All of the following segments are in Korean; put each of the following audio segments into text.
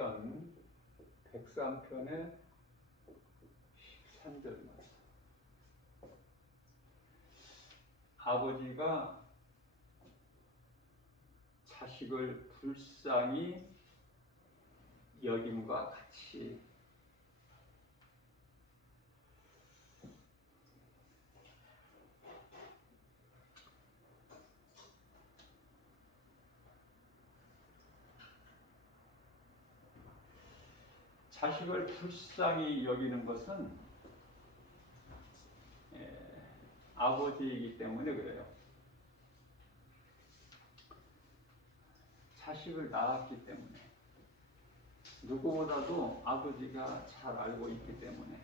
103편 103편의 13절 말씀. 아버지가 자식을 불쌍히 여김과 같이 자식을 불쌍히 여기는 것은 아버지이기 때문에 그래요. 자식을 낳았기 때문에 누구보다도 아버지가 잘 알고 있기 때문에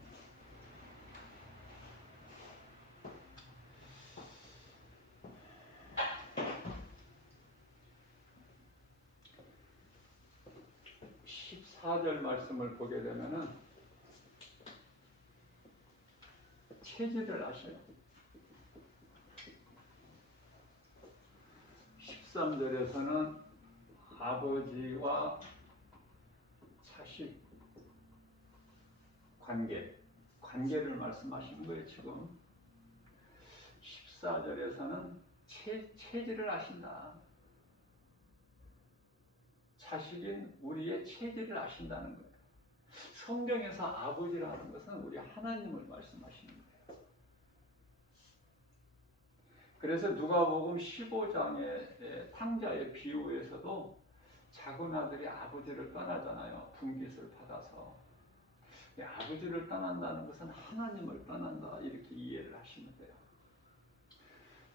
(14절) 말씀을 보게 되면은 체질을 아셔요. 13절에서는 아버지와 자식 관계를 말씀하시는 거예요. 지금 14절에서는 체질을 아신다. 자식인 우리의 체질을 아신다는 거예요. 성경에서 아버지라는 것은 우리 하나님을 말씀하시는 거예요. 그래서 누가복음 15장의 탕자의 비유에서도 작은 아들이 아버지를 떠나잖아요. 분깃을 받아서. 아버지를 떠난다는 것은 하나님을 떠난다, 이렇게 이해를 하시면 돼요.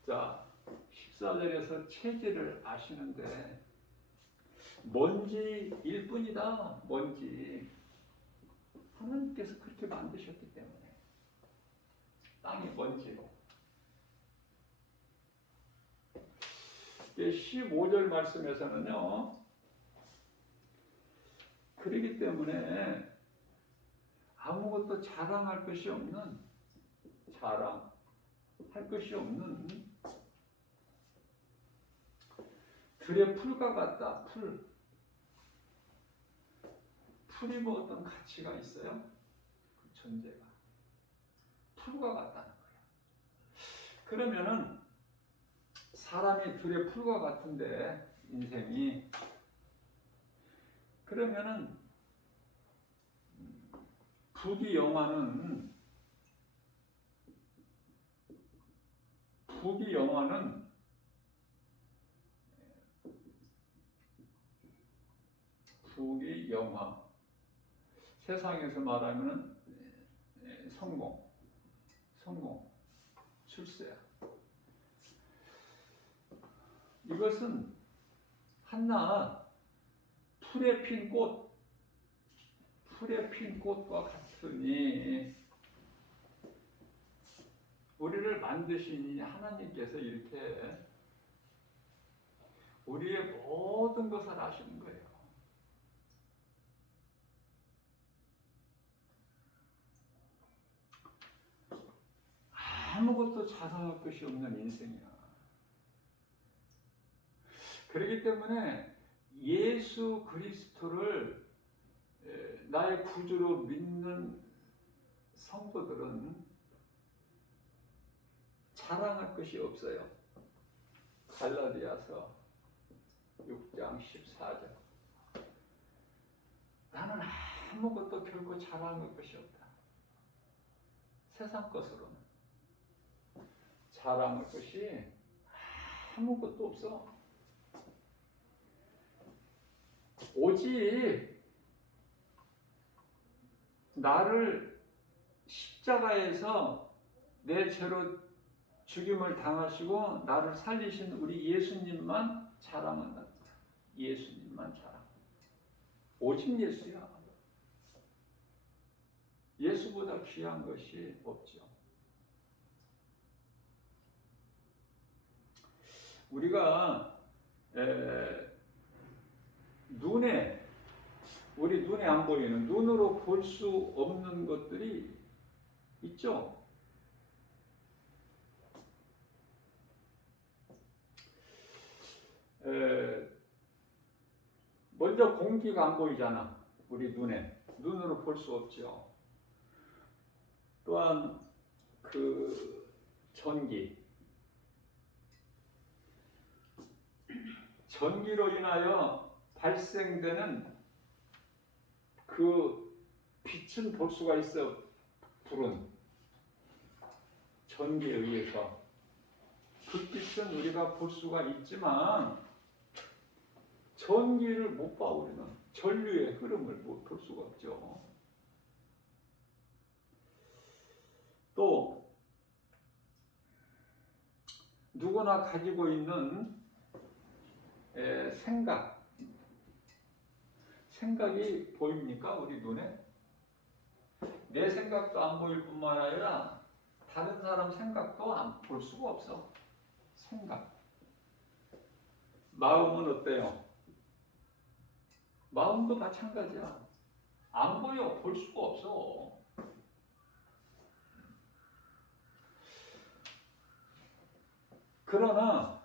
자, 14절에서 체질을 아시는데 먼지일 뿐이다. 먼지. 하나님께서 그렇게 만드셨기 때문에 땅이 먼지로. 15절 말씀에서는요, 그러기 때문에 아무것도 자랑할 것이 없는, 자랑할 것이 없는 들의 풀과 같다. 풀이 뭐 어떤 가치가 있어요? 그 존재가 풀과 같다는 거예요. 그러면은 사람이 들의 풀과 같은데 인생이, 그러면은 부귀영화는 부귀영화, 세상에서 말하면 성공, 출세야. 이것은 한낱 풀에 핀 꽃과 같으니 우리를 만드신 하나님께서 이렇게 우리의 모든 것을 아시는 거예요. 아무것도 자랑할 것이 없는 인생이야. 그렇기 때문에 예수 그리스도를 나의 구주로 믿는 성도들은 자랑할 것이 없어요. 갈라디아서 6장 14절. 나는 아무것도 결코 자랑할 것이 없다. 세상 것으로는 자랑할 것이 아무것도 없어. 오직 나를 십자가에서 내 죄로 죽임을 당하시고 나를 살리신 우리 예수님만 자랑한다. 예수님만 자랑. 오직 예수야. 예수보다 귀한 것이 없죠. 우리가 우리 눈에 안 보이는, 눈으로 볼 수 없는 것들이 있죠. 먼저 공기가 안 보이잖아. 우리 눈으로 볼 수 없죠. 또한 그 전기로 인하여 발생되는 그 빛은 볼 수가 있어. 불은 전기에 의해서 그 빛은 우리가 볼 수가 있지만 전기를 못 봐. 우리는 전류의 흐름을 못 볼 수가 없죠. 또 누구나 가지고 있는 생각이 보입니까? 우리 눈에? 내 생각도 안 보일 뿐만 아니라 다른 사람 생각도 안 볼 수가 없어. 생각. 마음은 어때요? 마음도 마찬가지야. 안 보여. 볼 수가 없어. 그러나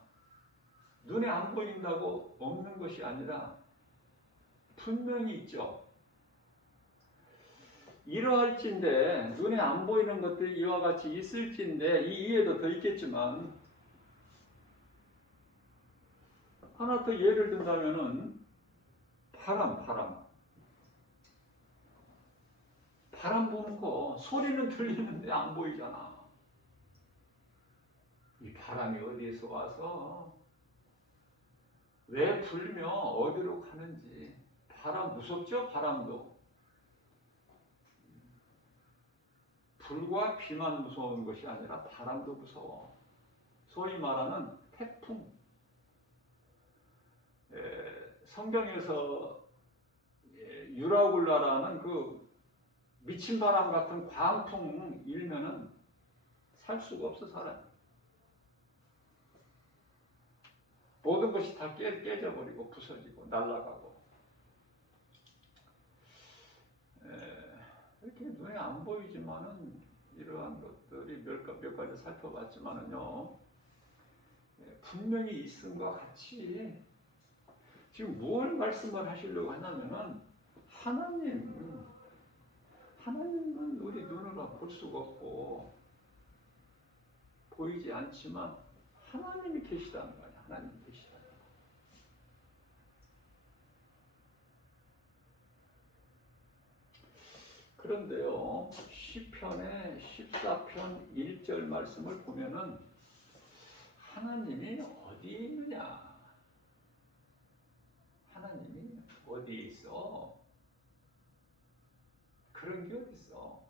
눈에 안 보인다고 없는 것이 아니라 분명히 있죠. 이러할진대 눈에 안 보이는 것들이 이와 같이 있을진대 이 이해도 더 있겠지만 하나 더 예를 든다면은 바람 부는 거 소리는 들리는데 안 보이잖아. 이 바람이 어디에서 와서 왜 불며 어디로 가는지. 바람 무섭죠? 바람도. 불과 비만 무서운 것이 아니라 바람도 무서워. 소위 말하는 태풍. 성경에서 유라굴라라는 그 미친 바람 같은 광풍 일면은 살 수가 없어. 사람이. 모든 것이 다 깨져버리고 부서지고 날아가고. 이렇게 눈에 안 보이지만은 이러한 것들이 몇 가지 살펴봤지만은요, 분명히 있음과 같이 지금 뭘 말씀을 하시려고 하냐면은 하나님은 우리 눈으로 볼 수가 없고 보이지 않지만 하나님이 계시다는 거예요. 하나님이 계시다. 그런데요, 시편의 14편 1절 말씀을 보면은 하나님이 어디에 있느냐? 하나님이 어디에 있어? 그런 게 어디 있어?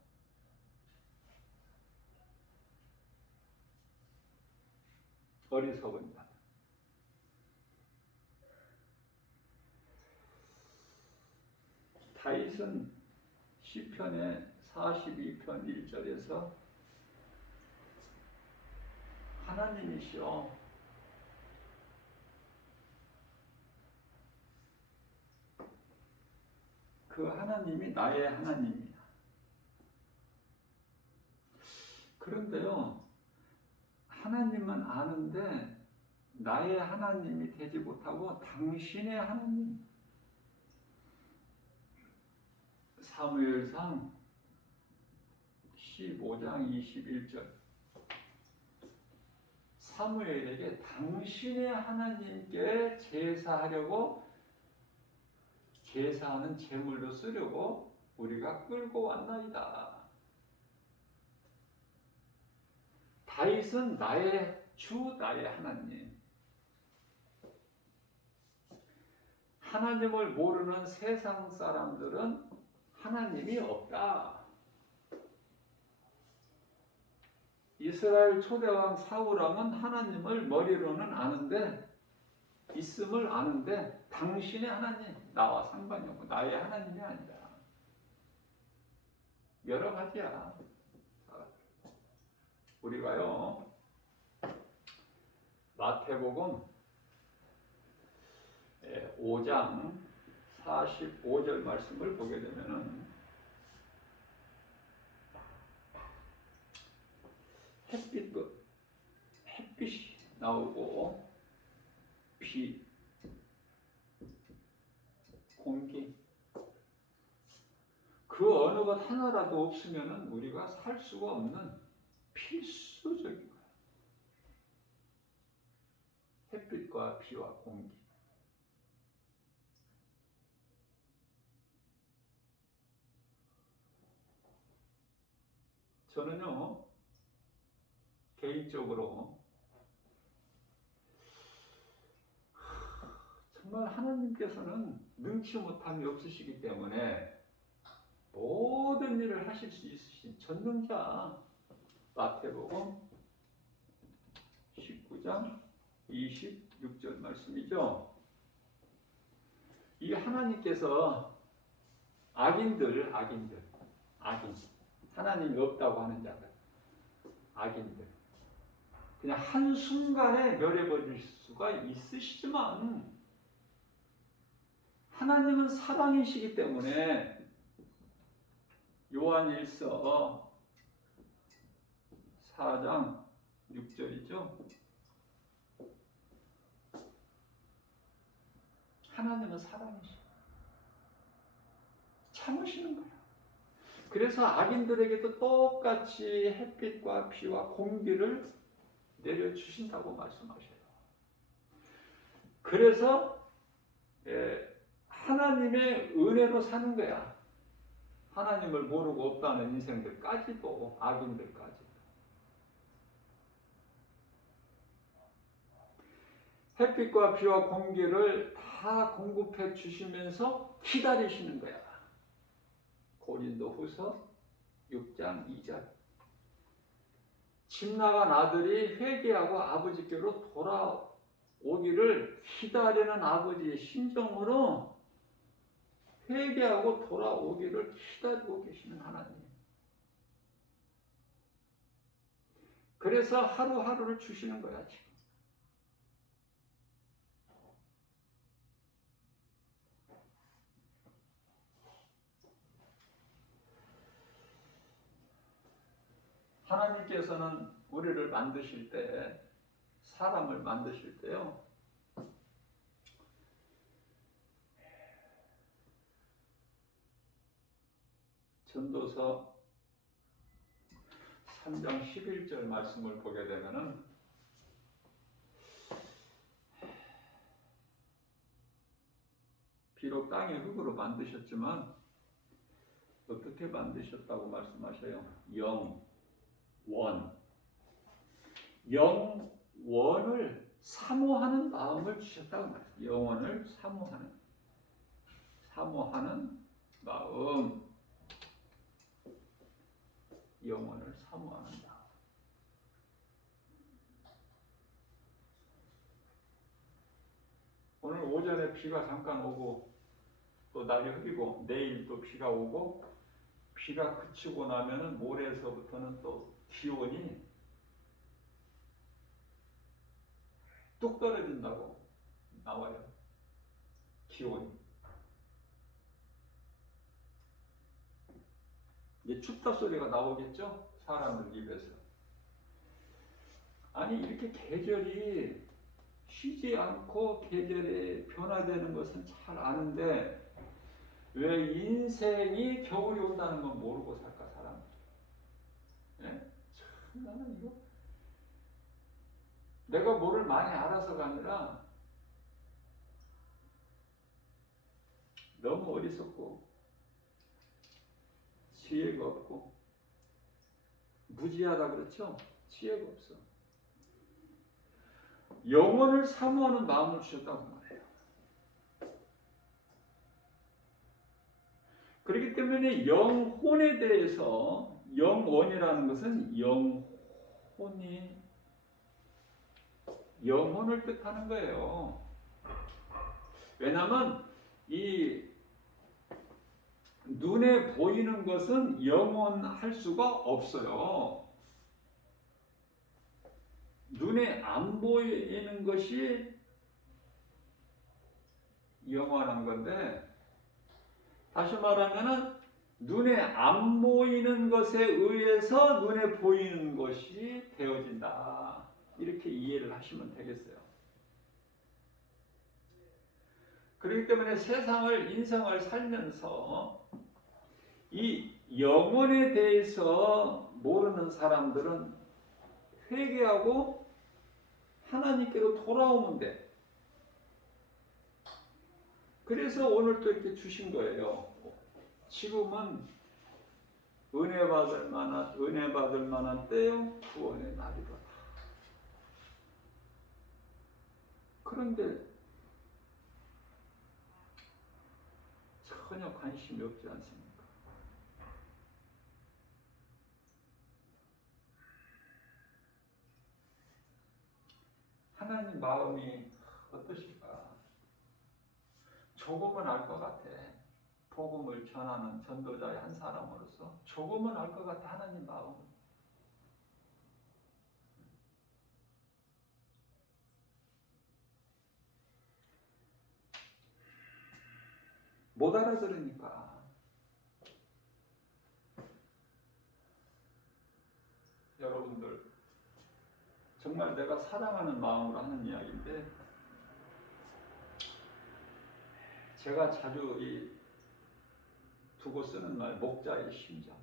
어리석은 자. 다윗은 시편의 42편 1절에서 하나님이시여 그 하나님이 나의 하나님이야. 그런데요, 하나님은 아는데 나의 하나님이 되지 못하고 당신의 하나님. 사무엘상 15장 21절. 사무엘에게 당신의 하나님께 제사하려고 제사하는 제물로 쓰려고 우리가 끌고 왔나이다. 다윗은 나의 하나님. 하나님을 모르는 세상 사람들은 하나님이 없다. 이스라엘 초대왕 사울왕은 하나님을 머리로는 아는데 있음을 아는데 당신의 하나님, 나와 상관이 없고 나의 하나님이 아니다. 여러 가지야. 우리가요, 마태복음 5장 45절 말씀을 보게 되면은 햇빛이 나오고 비, 공기, 하나라도 없으면 우리가 살 수가 없는 필수적인 거야. 햇빛과 비와 공기. 저는요, 개인적으로 정말 하나님께서는 능치 못함이 없으시기 때문에 모든 일을 하실 수 있으신 전능자. 마태복음 19장 26절 말씀이죠. 이 하나님께서 악인, 하나님이 없다고 하는 자들, 악인들, 그냥 한순간에 멸해버릴 수가 있으시지만 하나님은 사랑이시기 때문에 요한일서 4장 6절이죠. 하나님은 사랑이시고 참으시는 거야. 그래서 악인들에게도 똑같이 햇빛과 비와 공기를 내려주신다고 말씀하셔요. 그래서 하나님의 은혜로 사는 거야. 하나님을 모르고 없다는 인생들까지도, 악인들까지도. 햇빛과 비와 공기를 다 공급해 주시면서 기다리시는 거야. 고린도후서 6장 2절. 집 나간 아들이 회개하고 아버지께로 돌아오기를 기다리는 아버지의 심정으로 회개하고 돌아오기를 기다리고 계시는 하나님. 그래서 하루하루를 주시는 거야, 지금. 하나님께서는 우리를 만드실 때, 사람을 만드실 때요, 전도서 3장 11절 말씀을 보게 되면은 비록 땅의 흙으로 만드셨지만 어떻게 만드셨다고 말씀하셔요? 영원을 사모하는 마음을 주셨다고 말해요. 영원을 사모하는 마음. 영원을 사모하는 마음. 오늘 오전에 비가 잠깐 오고 또 날이 흐리고 내일 또 비가 오고 비가 그치고 나면은 모레서부터는 또 기온이 뚝 떨어진다고 나와요. 기온이. 이제 춥다 소리가 나오겠죠? 사람들 입에서. 아니 이렇게 계절이 쉬지 않고 계절이 변화되는 것은 잘 아는데 왜 인생이 겨울이 온다는 건 모르고 살까 사람? 예? 참 나는 이거 내가 뭐를 많이 알아서가 아니라 너무 어리석고 지혜가 없고 무지하다 그렇죠? 지혜가 없어. 영혼을 사모하는 마음을 주셨다고 말해요. 그렇기 때문에 영혼에 대해서 영원이라는 것은 영혼을 뜻하는 거예요. 왜냐하면 이 눈에 보이는 것은 영원할 수가 없어요. 눈에 안 보이는 것이 영원한 건데, 다시 말하면은 눈에 안 보이는 것에 의해서 눈에 보이는 것이 되어진다. 이렇게 이해를 하시면 되겠어요. 그렇기 때문에 인생을 살면서 이 영혼에 대해서 모르는 사람들은 회개하고 하나님께로 돌아오면 돼. 그래서 오늘 또 이렇게 주신 거예요. 지금은 은혜 받을 만한 때요 구원의 날이로다. 그런데 전혀 관심이 없지 않습니까? 하나님 마음이 어떠실까? 조금은 알 것 같아. 복음을 전하는 전도자의 한 사람으로서 조금은 알 것 같아. 하나님 마음은. 못 알아들으니까. 여러분들 정말 내가 사랑하는 마음으로 하는 이야기인데, 제가 자주 두고 쓰는 말, 목자의 심장.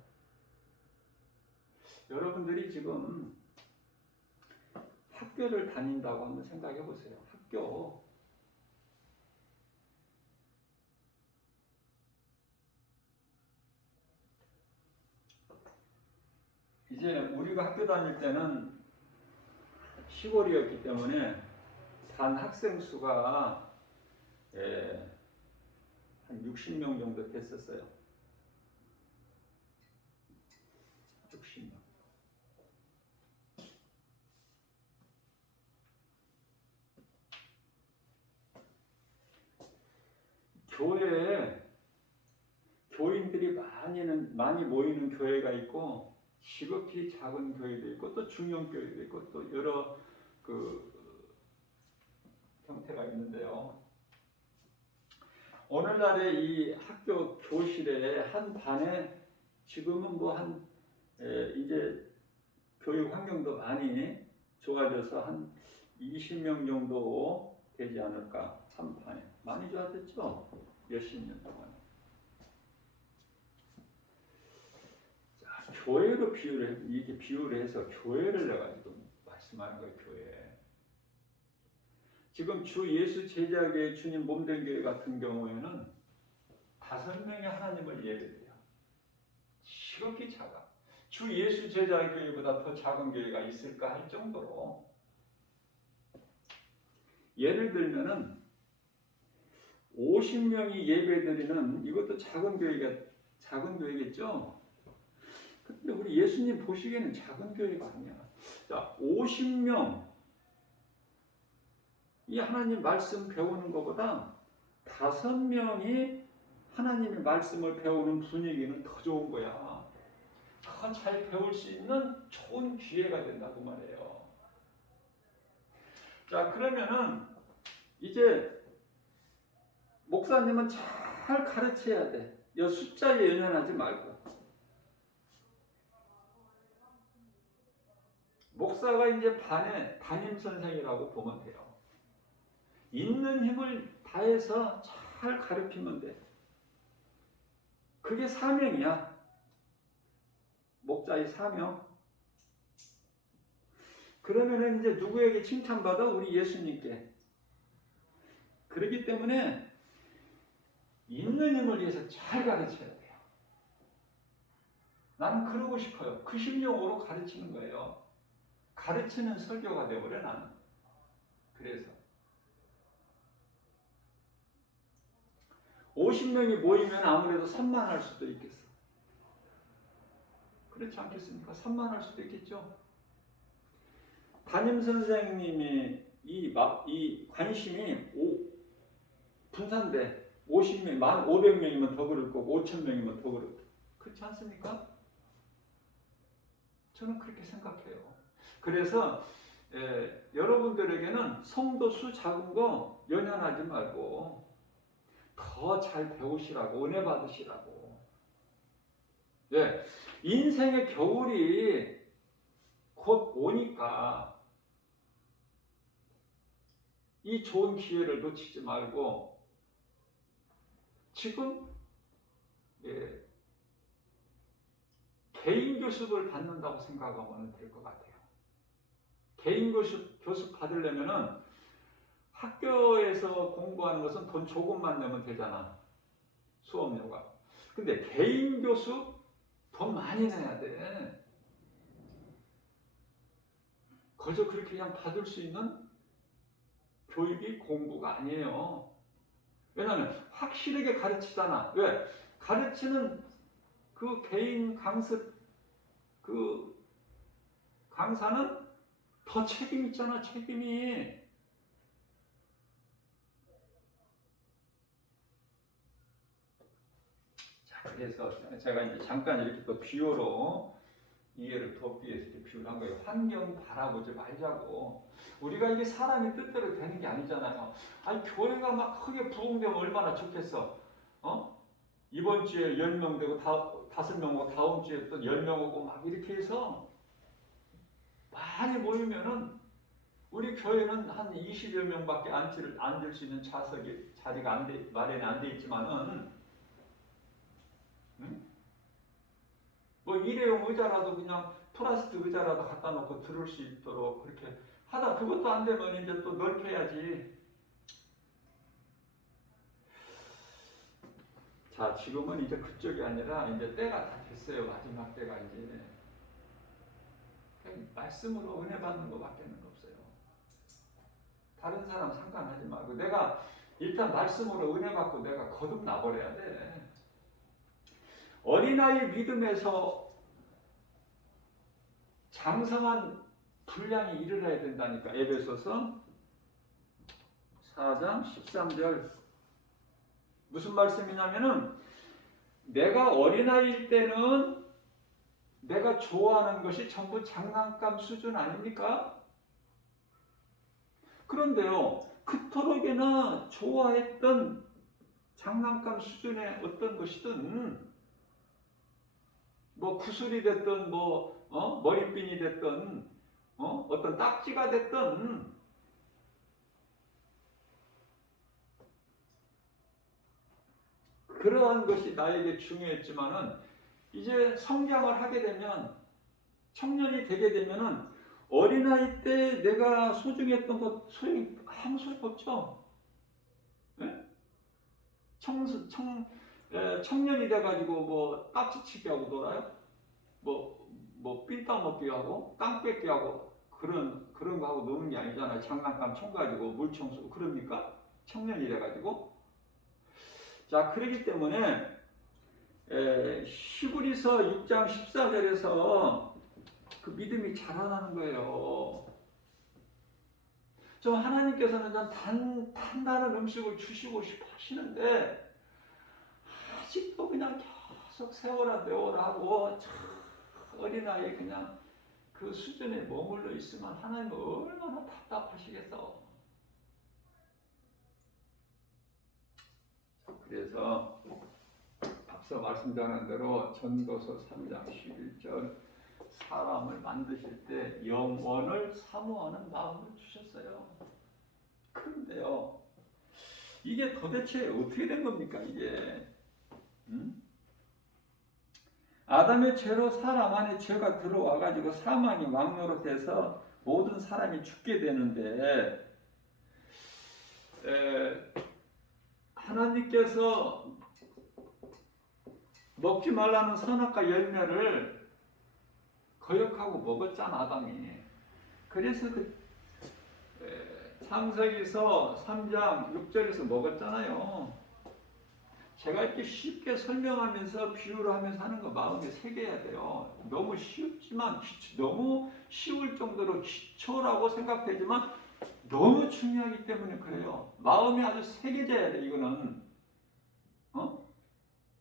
여러분들이 지금 학교를 다닌다고 한번 생각해 보세요. 학교. 이제 우리가 학교 다닐 때는 시골이었기 때문에 반 학생 수가 한 60명 정도 됐었어요. 60명. 교회에 교인들이 많이 모이는 교회가 있고, 지극히 작은 교회도 있고, 또 중형 교회도 있고, 또 여러 형태가 있는데요. 오늘날의 이 학교 교실에 한 반에 지금은 이제 교육 환경도 많이 좋아져서 한 20명 정도 되지 않을까. 한 반에 많이 좋아졌죠? 몇십 년 동안. 자, 교회로 비유를 해서 교회를 내가 지금 말씀하는 거예요. 교회. 지금 주 예수 제자교회 주님 몸된 교회 같은 경우에는 5명의 하나님을 예배해요. 지극히 작아. 주 예수 제자교회보다 더 작은 교회가 있을까 할 정도로. 예를 들면은 50명이 예배드리는, 이것도 작은 교회겠죠? 근데 우리 예수님 보시기에는 작은 교회가 아니야. 자, 50명 이 하나님 말씀 배우는 것보다 5명이 하나님의 말씀을 배우는 분위기는 더 좋은 거야. 더 잘 배울 수 있는 좋은 기회가 된다고 말해요. 자, 그러면은 이제 목사님은 잘 가르쳐야 돼. 숫자에 연연하지 말고. 목사가 이제 반의 담임 선생이라고 보면 돼요. 있는 힘을 다해서 잘 가르치면 돼. 그게 사명이야. 목자의 사명. 그러면은 이제 누구에게 칭찬받아? 우리 예수님께. 그렇기 때문에 있는 힘을 위해서 잘 가르쳐야 돼요. 나는 그러고 싶어요. 그 심령으로 가르치는 거예요. 가르치는 설교가 되어버려, 나는. 그래서 50명이 모이면 아무래도 산만할 수도 있겠어. 그렇지 않겠습니까? 산만할 수도 있겠죠. 담임 선생님이 이 관심이 분산돼. 50명, 1,500명이면 더 그럴 거고 5,000명이면 더 그럴 거고. 그렇지 않습니까? 저는 그렇게 생각해요. 그래서 여러분들에게는 성도 수 작은 거 연연하지 말고 더 잘 배우시라고, 은혜 받으시라고. 인생의 겨울이 곧 오니까 이 좋은 기회를 놓치지 말고 지금 개인 교습을 받는다고 생각하면 될 것 같아요. 개인 교습 받으려면은 학교에서 공부하는 것은 돈 조금만 내면 되잖아. 수업료가. 근데 개인 교습 돈 많이 내야 돼. 그저 그렇게 그냥 받을 수 있는 교육이 공부가 아니에요. 왜냐하면 확실하게 가르치잖아. 왜? 가르치는 그 개인 강습 그 강사는 더 책임 있잖아. 책임이. 자, 그래서 제가 이제 잠깐 이렇게 또 비유로 이해를 돕기 위해서 이렇게 비유를 한 거예요. 환경 바라보지 말자고. 우리가 이게 사람이 뜻대로 되는 게 아니잖아요. 아니, 교회가 막 크게 부흥되면 얼마나 좋겠어. 어? 이번 주에 10명 되고 5명 오고 다음 주에 또 10명 오고 막 이렇게 해서 많이 모이면은 우리 교회는 한 20여 명밖에 앉을 수 있는 자리가 마련이 안 돼 있지만은 응? 뭐 일회용 의자라도 그냥 플라스틱 의자라도 갖다 놓고 들을 수 있도록 그렇게 하다 그것도 안 되면 이제 또 넓혀야지. 자, 지금은 이제 그쪽이 아니라 이제 때가 다 됐어요. 마지막 때가 이제. 그냥 말씀으로 은혜 받는 것밖에는 없어요. 다른 사람 상관하지 말고 내가 일단 말씀으로 은혜 받고 내가 거듭나 버려야 돼. 어린아이 믿음에서 장성한 분량이 일어나야 된다니까. 에베소서 4장 13절 무슨 말씀이냐면은 내가 어린아이일 때는 내가 좋아하는 것이 전부 장난감 수준 아닙니까? 그런데요, 그토록이나 좋아했던 장난감 수준의 어떤 것이든 뭐 구슬이 됐든 머리핀이 됐든 어떤 딱지가 됐든 그러한 것이 나에게 중요했지만은 이제 성장을 하게 되면 청년이 되게 되면은 어린아이 때 내가 소중했던 것 소용이 아무 소용 없죠. 네? 청년이 돼가지고 뭐 딱지치기 하고 놀아요? 뭐 삔 따먹기 하고 땅 뺏기 하고 그런 거 하고 노는 게 아니잖아요. 장난감 총 가지고 물총 쏘고 그럽니까? 청년이 돼가지고. 자, 그렇기 때문에 히브리서 6장 14절에서 그 믿음이 자라나는 거예요. 좀 하나님께서는 좀 단단한 음식을 주시고 싶어 하시는데 아직도 그냥 계속 세워라 하고 어린아이 그냥 그 수준에 머물러 있으면 하나님은 얼마나 답답하시겠어. 그래서 앞서 말씀드린 대로 전도서 3장 11절 사람을 만드실 때 영원을 사모하는 마음을 주셨어요. 그런데요, 이게 도대체 어떻게 된 겁니까? 이게 아담의 죄로 사람 안에 죄가 들어와가지고 사망이 왕노릇돼서 모든 사람이 죽게 되는데 하나님께서 먹지 말라는 선악과 열매를 거역하고 먹었잖아, 아담이. 그래서 창세기서 3장 6절에서 먹었잖아요. 제가 이렇게 쉽게 설명하면서 비유를 하면서 하는 거 마음에 새겨야 돼요. 너무 쉽지만 너무 쉬울 정도로 기초라고 생각되지만 너무 중요하기 때문에 그래요. 마음에 아주 새겨져야 돼. 이거는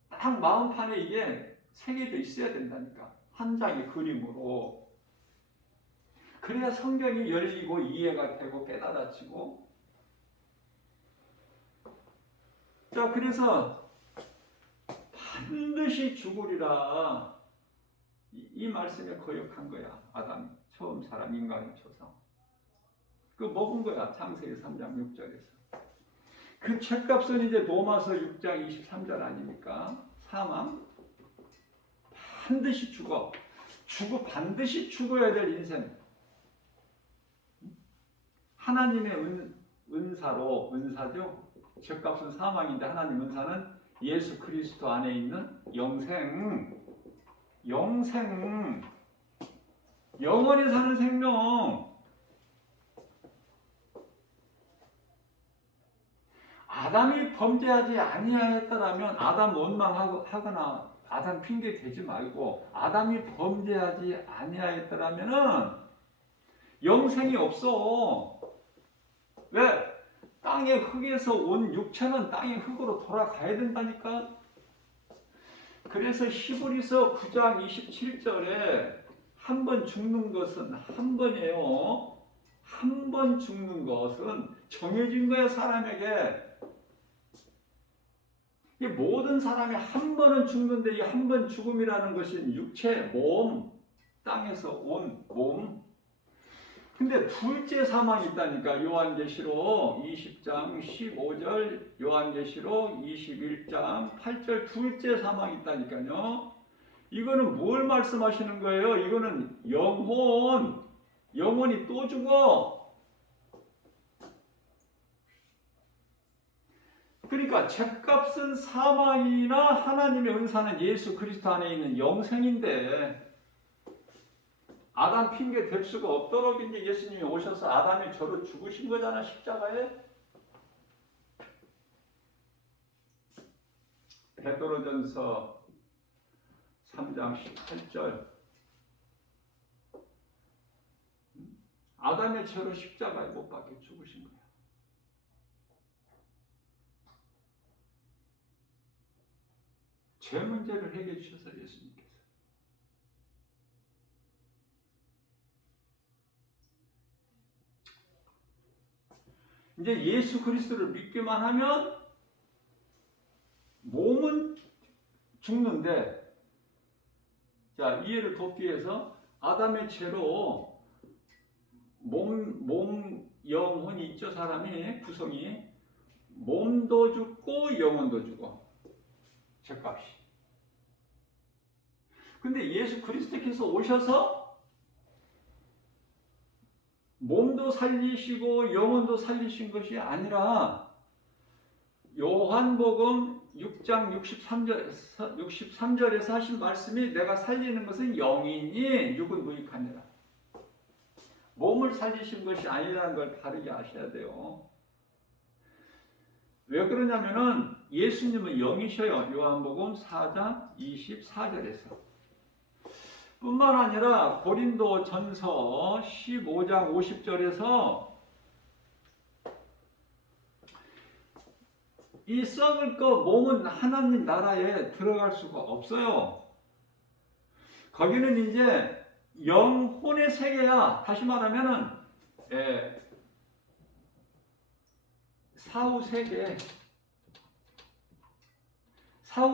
딱 마음판에 이게 새겨져 있어야 된다니까. 한 장의 그림으로. 그래야 성경이 열리고 이해가 되고 깨달아지고. 자, 그래서 반드시 죽으리라. 이 말씀에 거역한 거야. 아담 처음 사람 인간의 조상. 그 먹은 거야. 창세기 3장 6절에서. 그 책값은 이제 로마서 6장 23절 아닙니까? 사망. 반드시 반드시 죽어야 될 인생. 하나님의 은사죠. 죗값은 사망인데 하나님 은사는 예수 그리스도 안에 있는 영생, 영원히 사는 생명. 아담이 범죄하지 아니하였더라면 아담 원망하거나 아담 핑계 대지 말고, 아담이 범죄하지 아니하였더라면은 영생이 없어. 왜? 땅의 흙에서 온 육체는 땅의 흙으로 돌아가야 된다니까. 그래서 히브리서 9장 27절에 한 번 죽는 것은 한 번이에요. 한 번 죽는 것은 정해진 거야, 사람에게. 이 모든 사람이 한 번은 죽는데, 이 한 번 죽음이라는 것은 육체, 몸, 땅에서 온 몸. 근데 둘째 사망이 있다니까. 요한계시록 20장 15절, 요한계시록 21장 8절 둘째 사망이 있다니까요. 이거는 뭘 말씀하시는 거예요? 이거는 영혼이 또 죽어. 그러니까 죗값은 사망이나 하나님의 은사는 예수 그리스도 안에 있는 영생인데, 아담 핑계 댈 수가 없도록 이제 예수님이 오셔서 아담의 죄로 죽으신 거잖아, 십자가에. 베드로전서 3장 18절. 아담의 죄로 십자가에 못 박혀 죽으신 거야. 죄 문제를 해결해 주셔서 예수님께서. 이제 예수 그리스도를 믿기만 하면 몸은 죽는데, 자, 이해를 돕기 위해서 아담의 죄로 몸 영혼이 있죠. 사람이 구성이 몸도 죽고 영혼도 죽어. 죄값이. 근데 예수 그리스도께서 오셔서 몸도 살리시고 영혼도 살리신 것이 아니라, 요한복음 6장 63절에서 하신 말씀이 내가 살리는 것은 영이니 육은 무익하니라. 몸을 살리신 것이 아니라는 걸 바르게 아셔야 돼요. 왜 그러냐면은 예수님은 영이셔요. 요한복음 4장 24절에서. 뿐만 아니라 고린도전서 15장 50절에서 이 썩을 거 몸은 하나님 나라에 들어갈 수가 없어요. 거기는 이제 영혼의 세계야. 다시 말하면은 사후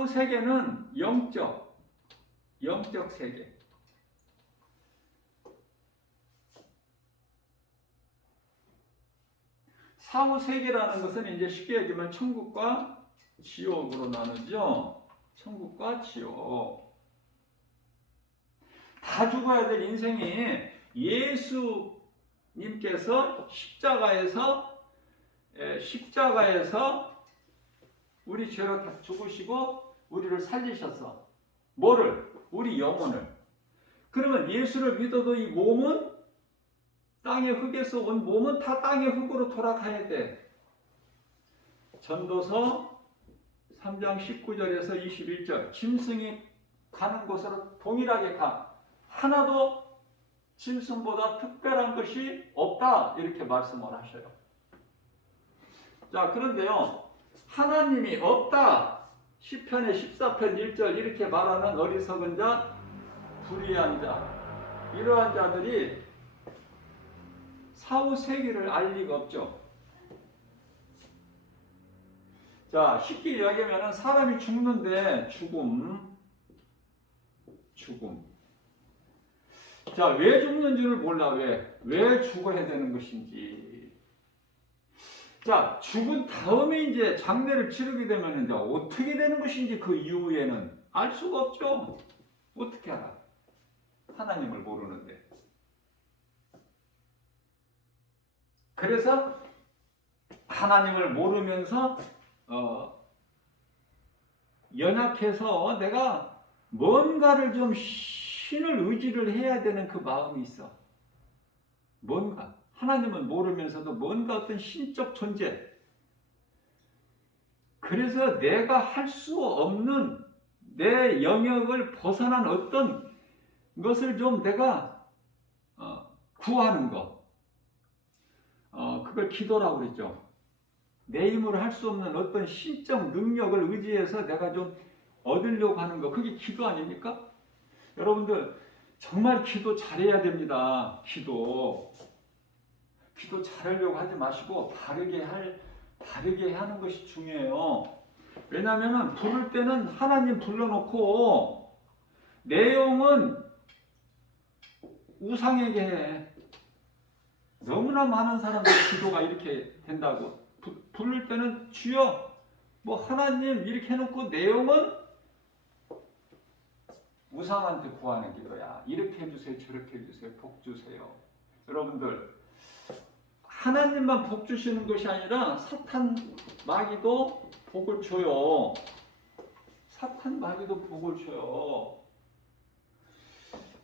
세계는 영적 세계. 사후 세계라는 것은 이제 쉽게 얘기하면 천국과 지옥으로 나누죠. 천국과 지옥. 다 죽어야 될 인생이 예수님께서 십자가에서 우리 죄로 다 죽으시고 우리를 살리셔서 뭐를? 우리 영혼을. 그러면 예수를 믿어도 이 몸은, 땅의 흙에서 온 몸은 다 땅의 흙으로 돌아가야 돼. 전도서 3장 19절에서 21절. 짐승이 가는 곳으로 동일하게 가. 하나도 짐승보다 특별한 것이 없다. 이렇게 말씀을 하셔요. 자, 그런데요, 하나님이 없다. 시편의 14편 1절 이렇게 말하는 어리석은 자, 불의한 자, 이러한 자들이 사후 세계를 알 리가 없죠. 자, 쉽게 이야기하면 사람이 죽는데 죽음. 자, 왜 죽는 줄을 몰라. 왜 죽어야 되는 것인지. 자, 죽은 다음에 이제 장례를 치르게 되면 이제 어떻게 되는 것인지 그 이후에는 알 수가 없죠. 어떻게 알아? 하나님을 모르는데. 그래서 하나님을 모르면서 연약해서 내가 뭔가를 좀 신을 의지를 해야 되는 그 마음이 있어. 뭔가. 하나님을 모르면서도 뭔가 어떤 신적 존재. 그래서 내가 할 수 없는 내 영역을 벗어난 어떤 것을 좀 내가 구하는 거. 그걸 기도라고 그랬죠. 내 힘으로 할 수 없는 어떤 신적 능력을 의지해서 내가 좀 얻으려고 하는 거. 그게 기도 아닙니까? 여러분들 정말 기도 잘해야 됩니다. 기도 잘하려고 하지 마시고 바르게 하는 것이 중요해요. 왜냐하면 부를 때는 하나님 불러놓고 내용은 우상에게 해. 너무나 많은 사람들 기도가 이렇게 된다고. 부를 때는 주여 뭐 하나님 이렇게 해놓고 내용은 우상한테 구하는 기도야. 이렇게 해주세요, 저렇게 해주세요, 복 주세요. 여러분들 하나님만 복 주시는 것이 아니라 사탄 마귀도 복을 줘요. 사탄 마귀도 복을 줘요.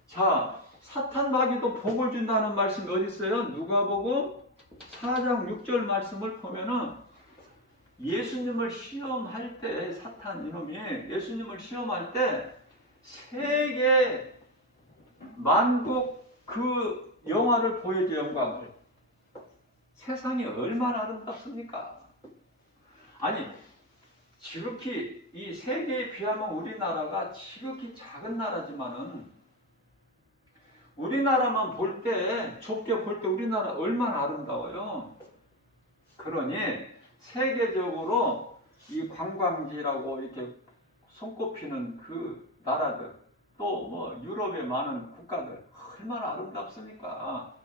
자, 사탄 마귀도 복을 준다는 말씀이 어디 있어요? 누가복음 4장 6절 말씀을 보면은 예수님을 시험할 때 사탄 이놈이 예수님을 시험할 때 세계 만국 그 영화를 보여줘. 영광을. 세상이 얼마나 아름답습니까? 아니 지극히 이 세계에 비하면 우리나라가 지극히 작은 나라지만은 우리나라만 볼 때 좁게 볼 때 우리나라 얼마나 아름다워요. 그러니 세계적으로 이 관광지라고 이렇게 손꼽히는 그 나라들 또 뭐 유럽의 많은 국가들 얼마나 아름답습니까?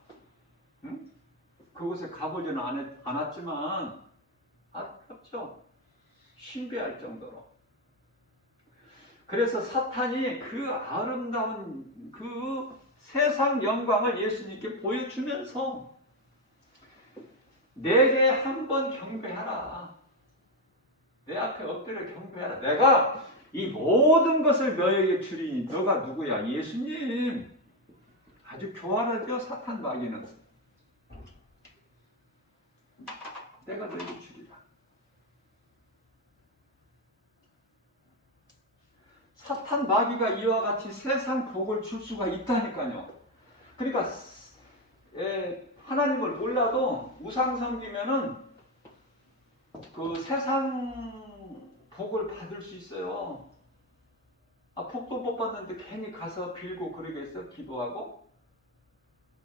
응? 그곳에 가보지는 않았지만 아름답죠. 신비할 정도로. 그래서 사탄이 그 아름다운 그 세상 영광을 예수님께 보여주면서 내게 한번 경배하라. 내 앞에 엎드려 경배하라. 내가 이 모든 것을 너에게 주리니 너가 누구야? 예수님. 아주 교활하죠. 사탄 마귀는. 내가 너에게 주리라. 사탄 마귀가 이와 같이 세상 복을 줄 수가 있다니까요. 그러니까 하나님을 몰라도 우상 섬기면은 그 세상 복을 받을 수 있어요. 복도 못 받는데 괜히 가서 빌고 그러겠어? 기도하고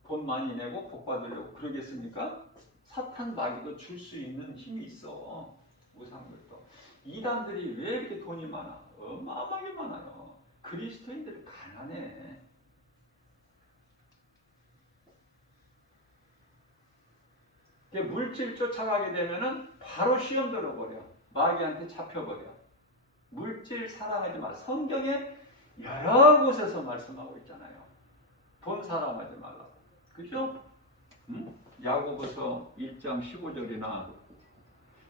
돈 많이 내고 복 받으려고 그러겠습니까? 사탄 마귀도 줄 수 있는 힘이 있어. 우상들도. 이단들이 왜 이렇게 돈이 많아? 어마어마하게 많아요. 그리스도인들이 가난해. 물질 쫓아가게 되면은 바로 시험 들어버려. 마귀한테 잡혀버려. 물질 사랑하지 마. 성경에 여러 곳에서 말씀하고 있잖아요. 돈 사랑하지 말라고. 그죠? 응? 야고보서 1장 15절이나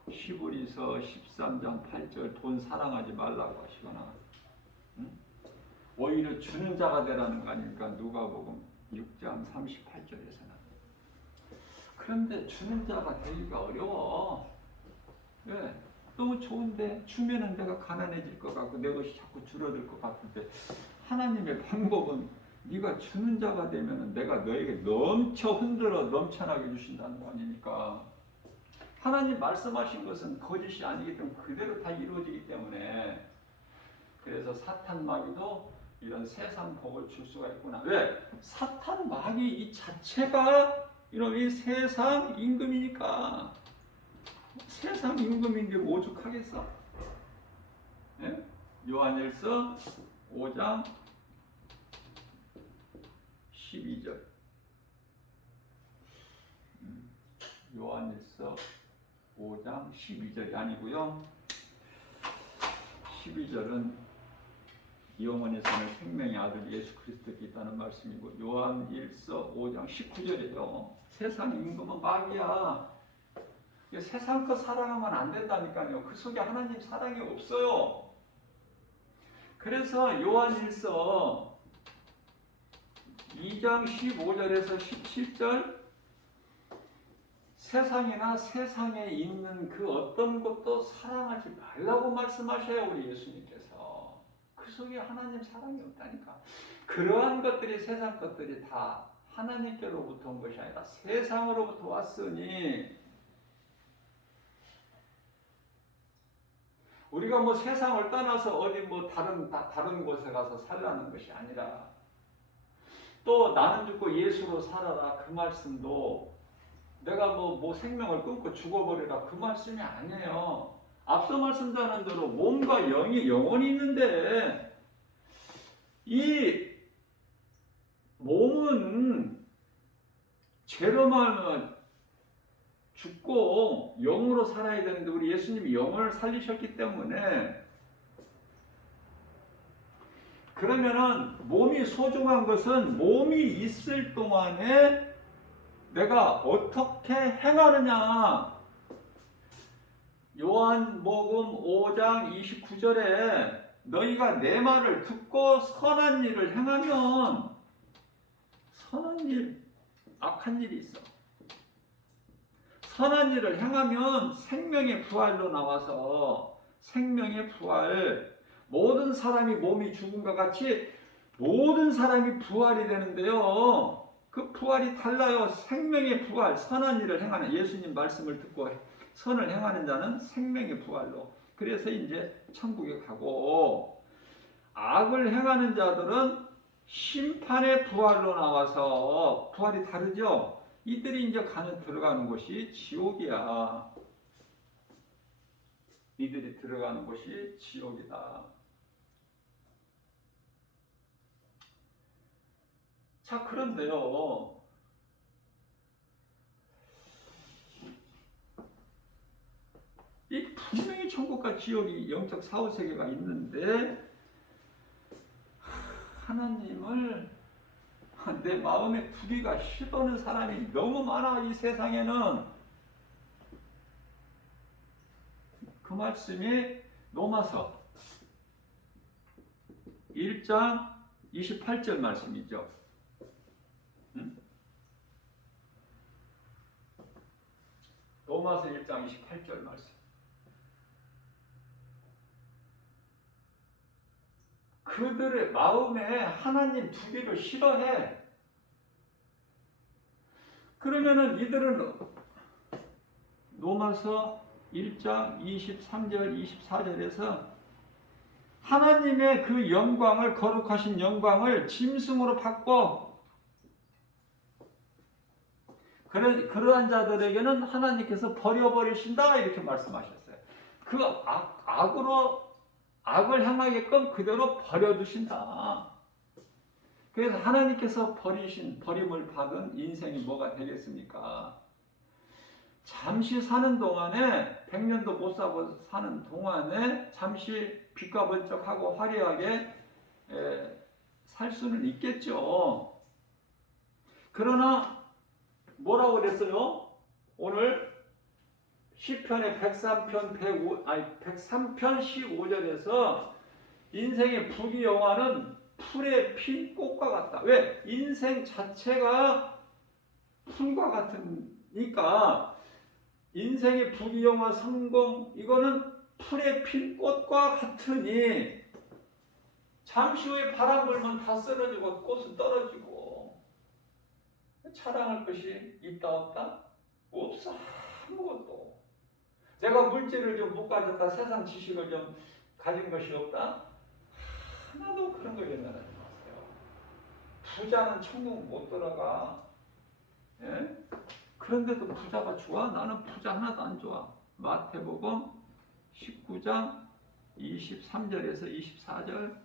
히브리서 13장 8절 돈 사랑하지 말라고 하시거나 응? 오히려 주는 자가 되라는 거 아닙니까? 누가복음 6장 38절에서는. 그런데 주는 자가 되기가 어려워. 왜? 너무 좋은데 주면은 내가 가난해질 것 같고 내 것이 자꾸 줄어들 것 같은데 하나님의 방법은 네가 주는 자가 되면은 내가 너에게 넘쳐 흔들어 넘쳐나게 주신다는 거 아닙니까? 하나님 말씀하신 것은 거짓이 아니기 때문에 그대로 다 이루어지기 때문에 그래서 사탄 마귀도 이런 세상 복을 줄 수가 있구나. 왜? 사탄 마귀 이 자체가 이놈이 세상 임금이니까. 세상 임금인데 오죽하겠어? 예? 요한일서 5장 12절. 요한일서 5장 12절이 아니고요. 12절은 영원히 사는 생명의 아들 예수 그리스도께 있다는 말씀이고, 요한 1서 5장 19절이죠. 세상 임금은 마귀야. 세상 거 사랑하면 안 된다니까요. 그 속에 하나님 사랑이 없어요. 그래서 요한 1서 2장 15절에서 17절, 세상이나 세상에 있는 그 어떤 것도 사랑하지 말라고 말씀하셔요, 우리 예수님께서. 그 속에 하나님 사랑이 없다니까. 그러한 것들이, 세상 것들이 다 하나님께로부터 온 것이 아니라 세상으로부터 왔으니, 우리가 뭐 세상을 떠나서 어디 뭐 다른 곳에 가서 살라는 것이 아니라, 또 나는 죽고 예수로 살아라 그 말씀도 내가 뭐 생명을 끊고 죽어버리라 그 말씀이 아니에요. 앞서 말씀드린 대로 몸과 영이 영혼이 있는데, 이 몸은 죄로 말하면 죽고 영으로 살아야 되는데, 우리 예수님이 영을 살리셨기 때문에, 그러면은 몸이 소중한 것은 몸이 있을 동안에 내가 어떻게 행하느냐. 요한복음 5장 29절에 너희가 내 말을 듣고 선한 일을 행하면, 선한 일, 악한 일이 있어. 선한 일을 행하면 생명의 부활로 나와서, 생명의 부활, 모든 사람이 몸이 죽음과 같이 모든 사람이 부활이 되는데요, 그 부활이 달라요. 생명의 부활, 선한 일을 행하는, 예수님 말씀을 듣고 선을 행하는 자는 생명의 부활로, 그래서 이제 천국에 가고, 악을 행하는 자들은 심판의 부활로 나와서, 부활이 다르죠. 이들이 이제 들어가는 곳이 지옥이야. 이들이 들어가는 곳이 지옥이다. 자, 그런데요, 이 분명히 천국과 지옥이 영적 사후세계가 있는데, 하나님을 내 마음에 두기가 싫어하는 사람이 너무 많아, 이 세상에는. 그 말씀이 로마서 1장 28절 말씀이죠. 로마서 1장 28절 말씀. 그들의 마음에 하나님 두기를 싫어해. 그러면은 이들은 로마서 1장 23절 24절에서 하나님의 그 영광을, 거룩하신 영광을 짐승으로 바꿔, 그러한 자들에게는 하나님께서 버려버리신다, 이렇게 말씀하셨어요. 그 악을 향하게끔 그대로 버려두신다. 그래서 하나님께서 버림을 받은 인생이 뭐가 되겠습니까? 잠시 사는 동안에, 100년도 못 사는 동안에 잠시 빛과 번쩍하고 화려하게 살 수는 있겠죠. 그러나 뭐라고 그랬어요? 오늘 시편의 103편 15절에서 인생의 부귀영화는 풀에 핀 꽃과 같다. 왜? 인생 자체가 풀과 같으니까, 인생의 부귀영화, 성공, 이거는 풀에 핀 꽃과 같으니, 잠시 후에 바람 불면 다 쓰러지고 꽃은 떨어지고, 자랑할 것이 있다 없다? 없어. 아무것도. 내가 물질을 좀 못 가졌다, 세상 지식을 좀 가진 것이 없다? 하나도 그런 걸 연연하지 마세요. 부자는 천국 못 들어가. 예? 그런데도 부자가 좋아? 나는 부자 하나도 안 좋아. 마태복음 19장 23절에서 24절.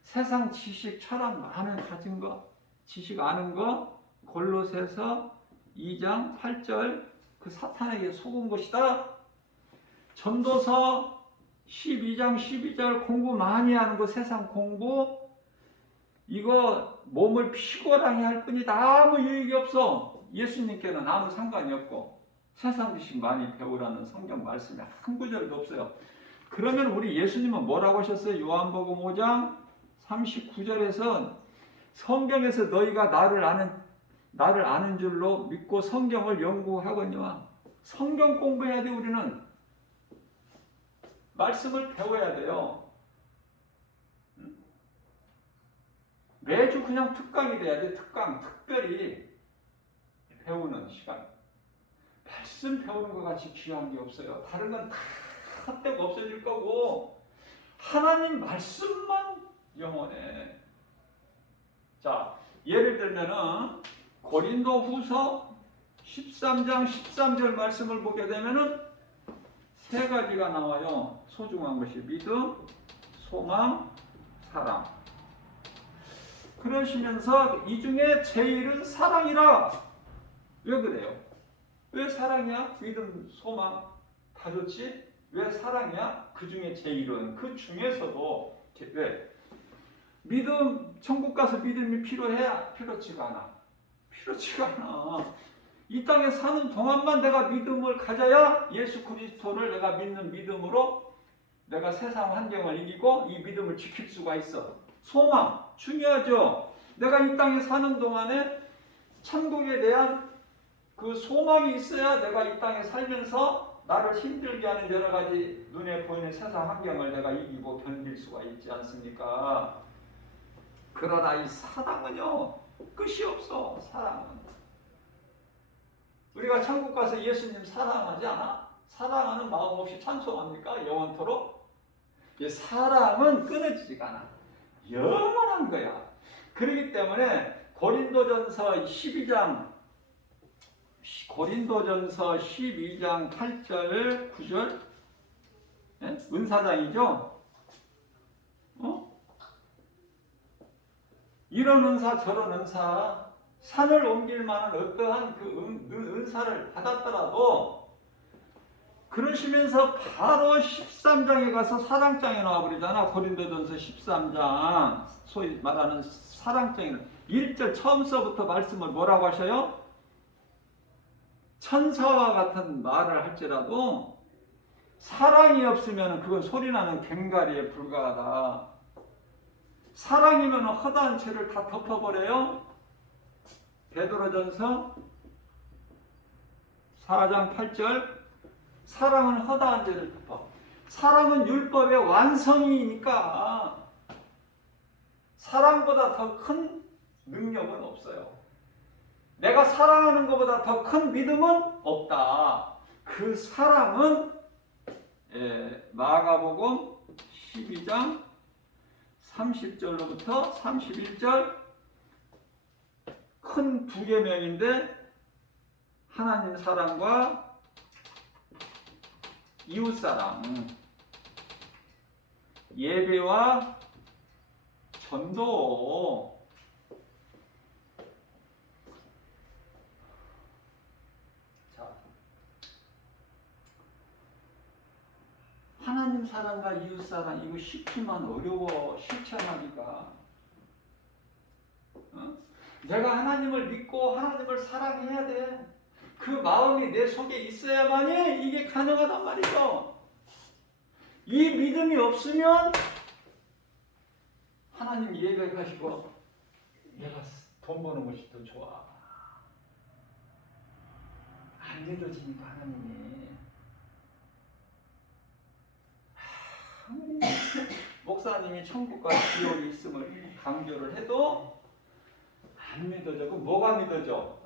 세상 지식, 철학 많은 가진 거, 지식 아는 거, 골로새서 2장 8절, 그 사탄에게 속은 것이다. 전도서 12장 12절 공부 많이 하는 거 세상 공부 이거 몸을 피곤하게 할 뿐이다. 아무 유익이 없어. 예수님께는 아무 상관이 없고 세상 지식 많이 배우라는 성경 말씀이 한 구절도 없어요. 그러면 우리 예수님은 뭐라고 하셨어요? 요한복음 5장 39절에서 성경에서 너희가 나를 아는 줄로 믿고 성경을 연구하거니와 성경 공부해야 돼. 우리는 말씀을 배워야 돼요. 매주 그냥 특강이 돼야 돼. 특별히 배우는 시간. 말씀 배우는 것 같이 귀한 게 없어요. 다른 건 다 헛되고 없어질 거고 하나님 말씀만 영원해. 자, 예를 들면은 고린도 후서 13장 13절 말씀을 보게 되면은 세 가지가 나와요. 소중한 것이 믿음, 소망, 사랑. 그러시면서 이 중에 제일은 사랑이라. 왜 그래요? 왜 사랑이야? 믿음, 소망 다 좋지? 왜 사랑이야? 그 중에 제일은 그 중에서도 왜? 믿음, 천국 가서 믿음이 필요해? 필요치가 않아. 필요치가 않아. 이 땅에 사는 동안만 내가 믿음을 가져야 예수 그리스도를 내가 믿는 믿음으로 내가 세상 환경을 이기고 이 믿음을 지킬 수가 있어. 소망 중요하죠. 내가 이 땅에 사는 동안에 천국에 대한 그 소망이 있어야 내가 이 땅에 살면서 나를 힘들게 하는 여러 가지 눈에 보이는 세상 환경을 내가 이기고 견딜 수가 있지 않습니까? 그러나 이 사랑은요 끝이 없어. 사랑은 우리가 천국 가서 예수님 사랑하지 않아? 사랑하는 마음 없이 찬송합니까? 영원토록? 이 사랑은 끊어지지가 않아. 영원한 거야. 그렇기 때문에 고린도전서 12장 8절 9절 은사장이죠? 이런 은사 저런 은사 산을 옮길 만한 어떠한 그 은사를 받았더라도 그러시면서 바로 13장에 가서 사랑장에 나와버리잖아. 고린도전서 13장 소위 말하는 사랑장에 1절 처음서부터 말씀을 뭐라고 하셔요? 천사와 같은 말을 할지라도 사랑이 없으면 그건 소리나는 괭가리에 불과하다. 사랑이면 허다한 죄를 다 덮어버려요. 베드로전서 4장 8절 사랑은 허다한 죄를 덮어. 사랑은 율법의 완성이니까 사랑보다 더 큰 능력은 없어요. 내가 사랑하는 것보다 더 큰 믿음은 없다. 그 사랑은 마가복음 12장 30절로부터 31절 큰 두 계명인데 하나님 사랑과 이웃 사랑, 예배와 전도. 자, 하나님 사랑과 이웃 사랑 이거 쉽지만 어려워 실천하기가. 내가 하나님을 믿고 하나님을 사랑해야 돼. 그 마음이 내 속에 있어야만이 이게 가능하단 말이죠. 이 믿음이 없으면 하나님 예배 가지고 내가 돈 버는 것이 더 좋아. 안 믿어지니까 하나님이. 아무리 목사님이 천국과 지옥이 있음을 강조를 해도 안 믿어져. 그럼 뭐가 믿어져?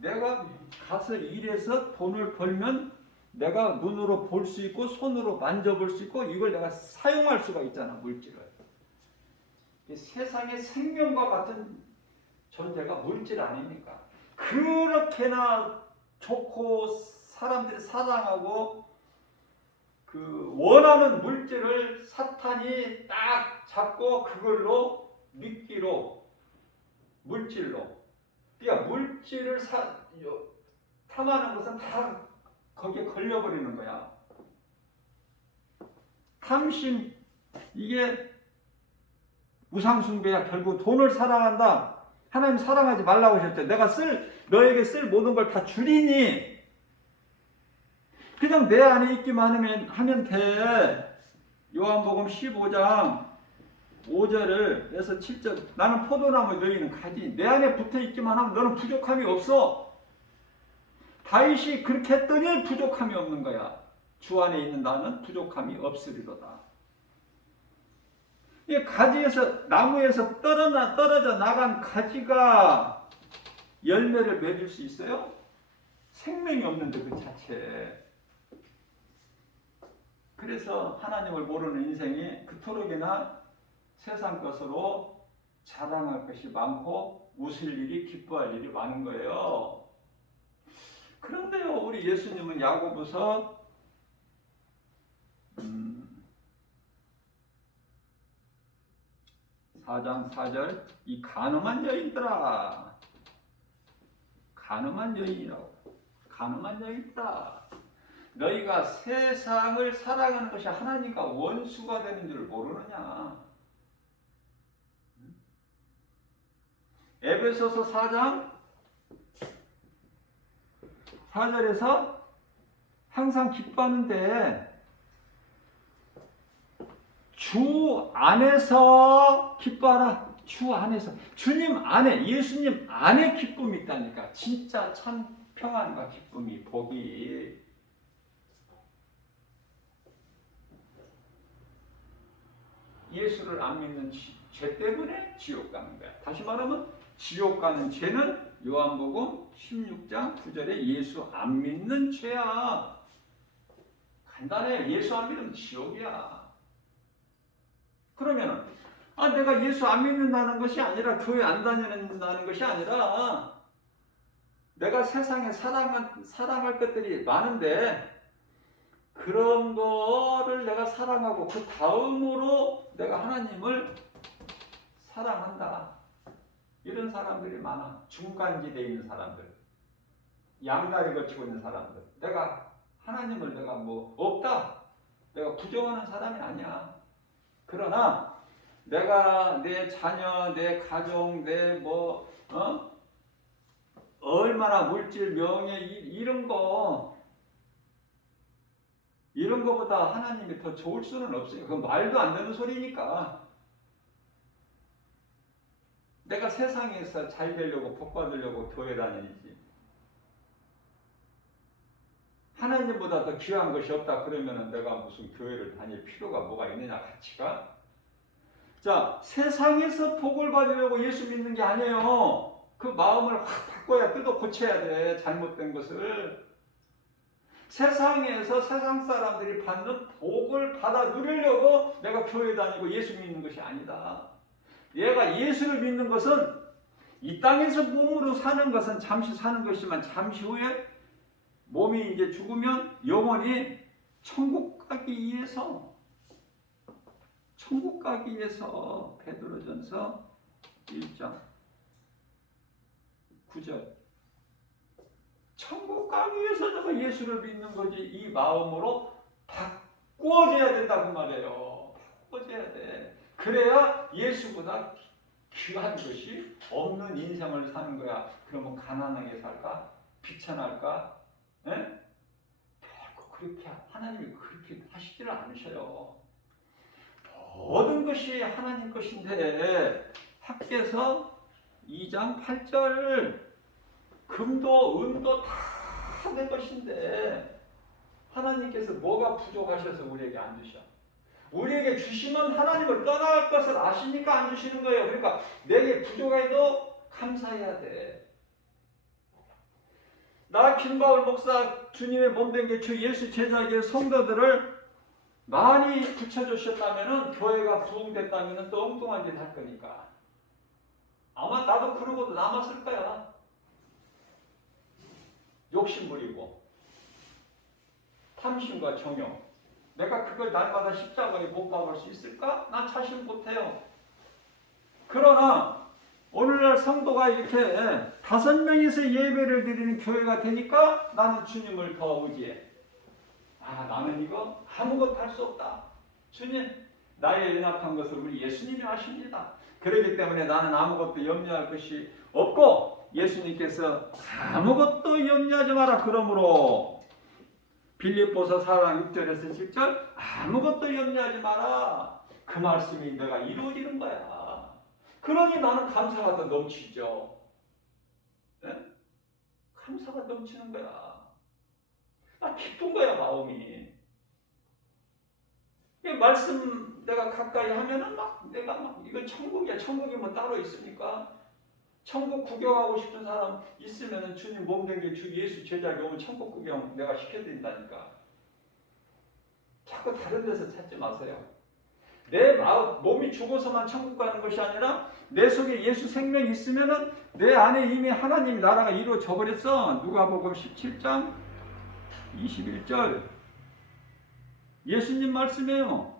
내가 가서 일해서 돈을 벌면 내가 눈으로 볼 수 있고 손으로 만져볼 수 있고 이걸 내가 사용할 수가 있잖아. 물질을. 세상의 생명과 같은 존재가 물질 아닙니까? 그렇게나 좋고 사람들이 사랑하고 그 원하는 물질을 사탄이 딱 잡고 그걸로 미끼로 물질로. 그러니까 물질을 탐하는 것은 다 거기에 걸려버리는 거야. 탐심, 이게 우상숭배야. 결국 돈을 사랑한다. 하나님 사랑하지 말라고 하셨죠. 내가 너에게 쓸 모든 걸 다 주리니 그냥 내 안에 있기만 하면 돼. 요한복음 15장 5절을 해서 7절, 나는 포도나무 너희는 가지. 내 안에 붙어 있기만 하면 너는 부족함이 없어. 다윗이 그렇게 했더니 부족함이 없는 거야. 주 안에 있는 나는 부족함이 없으리로다. 이 가지에서, 나무에서 떨어져 나간 가지가 열매를 맺을 수 있어요? 생명이 없는데 그 자체에. 그래서 하나님을 모르는 인생이 그토록이나 세상 것으로 자랑할 것이 많고 웃을 일이, 기뻐할 일이 많은 거예요. 그런데요, 우리 예수님은 야고보서 4장 4절, 이 간음한 여인들아, 간음한 여인이라고, 간음한 여인들아, 너희가 세상을 사랑하는 것이 하나님과 원수가 되는 줄 모르느냐. 에베소서 4장 4절에서 항상 기뻐하는데 주 안에서 기뻐하라. 주 안에서, 주님 안에, 예수님 안에 기쁨이 있다니까. 진짜 참 평안과 기쁨이, 복이. 예수를 안 믿는 죄 때문에 지옥 가는 거야. 다시 말하면 지옥 가는 죄는 요한복음 16장 9절에 예수 안 믿는 죄야. 간단해. 예수 안 믿으면 지옥이야. 그러면은 내가 예수 안 믿는다는 것이 아니라, 교회 안 다니는다는 것이 아니라, 내가 세상에 사랑할 것들이 많은데 그런 거를 내가 사랑하고 그 다음으로 내가 하나님을 사랑한다. 이런 사람들이 많아. 중간지대에 있는 사람들, 양다리 걸치고 있는 사람들. 내가 하나님을 내가 없다, 내가 부정하는 사람이 아니야. 그러나 내가 내 자녀, 내 가족, 내 얼마나 물질, 명예, 이런 거보다 하나님이 더 좋을 수는 없어요. 그건 말도 안 되는 소리니까. 내가 세상에서 잘 되려고, 복 받으려고 교회 다니지. 하나님보다 더 귀한 것이 없다 그러면은 내가 무슨 교회를 다닐 필요가 뭐가 있느냐, 가치가? 자, 세상에서 복을 받으려고 예수 믿는 게 아니에요. 그 마음을 확 바꿔야, 뜯어 고쳐야 돼. 잘못된 것을. 세상에서 세상 사람들이 받는 복을 받아 누리려고 내가 교회 다니고 예수 믿는 것이 아니다. 얘가 예수를 믿는 것은 이 땅에서 몸으로 사는 것은 잠시 사는 것이지만 잠시 후에 몸이 이제 죽으면 영원히 천국 가기 위해서 베드로전서 1장 9절, 천국 가기 위해서 내가 예수를 믿는 거지, 이 마음으로 바꿔줘야 된다고 말해요. 바꿔줘야 돼. 그래야 예수보다 귀한 것이 없는 인생을 사는 거야. 그러면 가난하게 살까? 비천할까? 예? 결코 그렇게, 하나님이 그렇게 하시지를 않으셔요. 모든 것이 하나님 것인데, 학개서 2장 8절, 금도 은도 다 내 것인데 하나님께서 뭐가 부족하셔서 우리에게 안 주셔? 우리에게 주시면 하나님을 떠날 것을 아시니까 안 주시는 거예요. 그러니까 내게 부족해도 감사해야 돼. 나 김바울 목사, 주님의 몸된 게 주 예수 제자에게 성도들을 많이 붙여주셨다면, 교회가 부흥됐다면 또 엉뚱한 짓 할 거니까. 아마 나도 그러고도 남았을 거야. 욕심 부리고 탐심과 정욕. 내가 그걸 날마다 십자가에 못 박을 수 있을까? 난 자신 못해요. 그러나 오늘날 성도가 이렇게 5명이서 예배를 드리는 교회가 되니까 나는 주님을 더 의지해. 나는 이거 아무것도 할 수 없다. 주님, 나의 연약한 것을 우리 예수님이 아십니다. 그렇기 때문에 나는 아무것도 염려할 것이 없고 예수님께서 아무것도 염려하지 마라. 그러므로 빌립보서 4장 6절에서 7절 아무것도 염려하지 마라. 그 말씀이 내가 이루어지는 거야. 그러니 나는 감사가 더 넘치죠. 네? 감사가 넘치는 거야. 나 기쁜 거야, 마음이. 이 말씀 내가 가까이 하면은 내가 이건 천국이야. 천국이 뭐 따로 있습니까? 천국 구경하고 싶은 사람 있으면은 주님 몸된 게 주 예수 제자가 오면 천국 구경 내가 시켜드린다니까. 자꾸 다른 데서 찾지 마세요. 내 마음, 몸이 죽어서만 천국 가는 것이 아니라 내 속에 예수 생명이 있으면은 내 안에 이미 하나님 나라가 이루어져 버렸어. 누가복음 17장 21절 예수님 말씀이에요.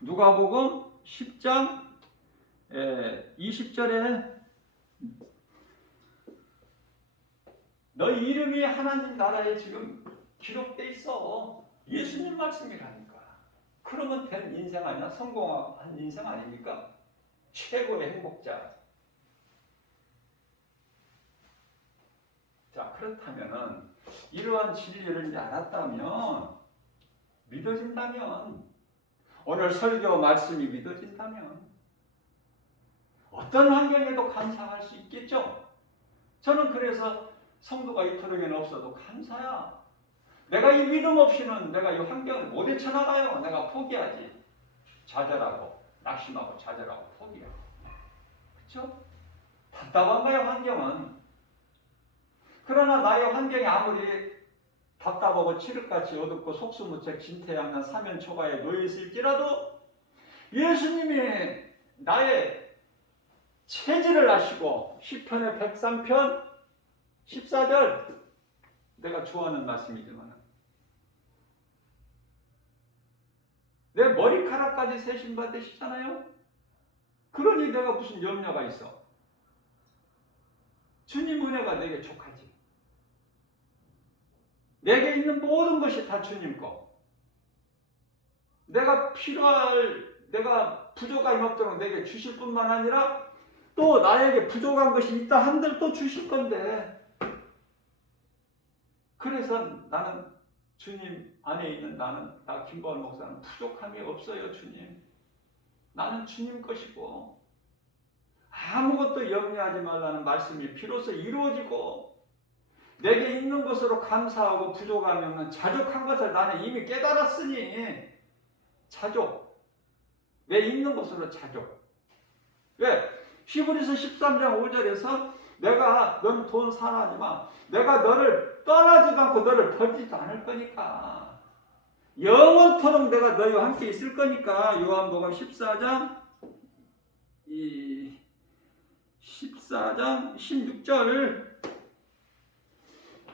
누가복음 10장 20절에 너희 이름이 하나님 나라에 지금 기록돼 있어. 예수님 말씀이라니까. 그러면 된 인생 아니야? 성공한 인생 아닙니까? 최고의 행복자. 자, 그렇다면은 이러한 진리를 이제 알았다면, 믿어진다면, 오늘 설교 말씀이 믿어진다면 어떤 환경에도 감사할 수 있겠죠? 저는 그래서 성도가 이토록에는 없어도 감사야. 내가 이 믿음 없이는 내가 이 환경을 못 헤쳐나가요. 내가 포기하지. 좌절하고 낙심하고 좌절하고 포기하고. 그렇죠? 답답한 거야, 환경은. 그러나 나의 환경이 아무리 답답하고 칠흑같이 어둡고 속수무책 진퇴양난 사면초가에 놓여 있을지라도 예수님이 나의 체질을 아시고 시편의 103편 14절 내가 좋아하는 말씀이지만 내 머리카락까지 세심받으시잖아요. 그러니 내가 무슨 염려가 있어. 주님 은혜가 내게 족하지. 내게 있는 모든 것이 다 주님 거. 내가 내가 부족함이 없도록 내게 주실 뿐만 아니라 또 나에게 부족한 것이 있다 한들 또 주실 건데. 그래서 나는 주님 안에 있는 나 김보환 목사는 부족함이 없어요, 주님. 나는 주님 것이고 아무것도 염려하지 말라는 말씀이 비로소 이루어지고 내게 있는 것으로 감사하고 부족함이 없는 자족한 것을 나는 이미 깨달았으니 자족. 내 있는 것으로 자족. 왜? 히브리서 13장 5절에서 넌 돈 사랑하지 마. 내가 너를 떠나지도 않고 너를 버리지도 않을 거니까. 영원토록 내가 너희와 함께 있을 거니까. 요한복음 14장 16절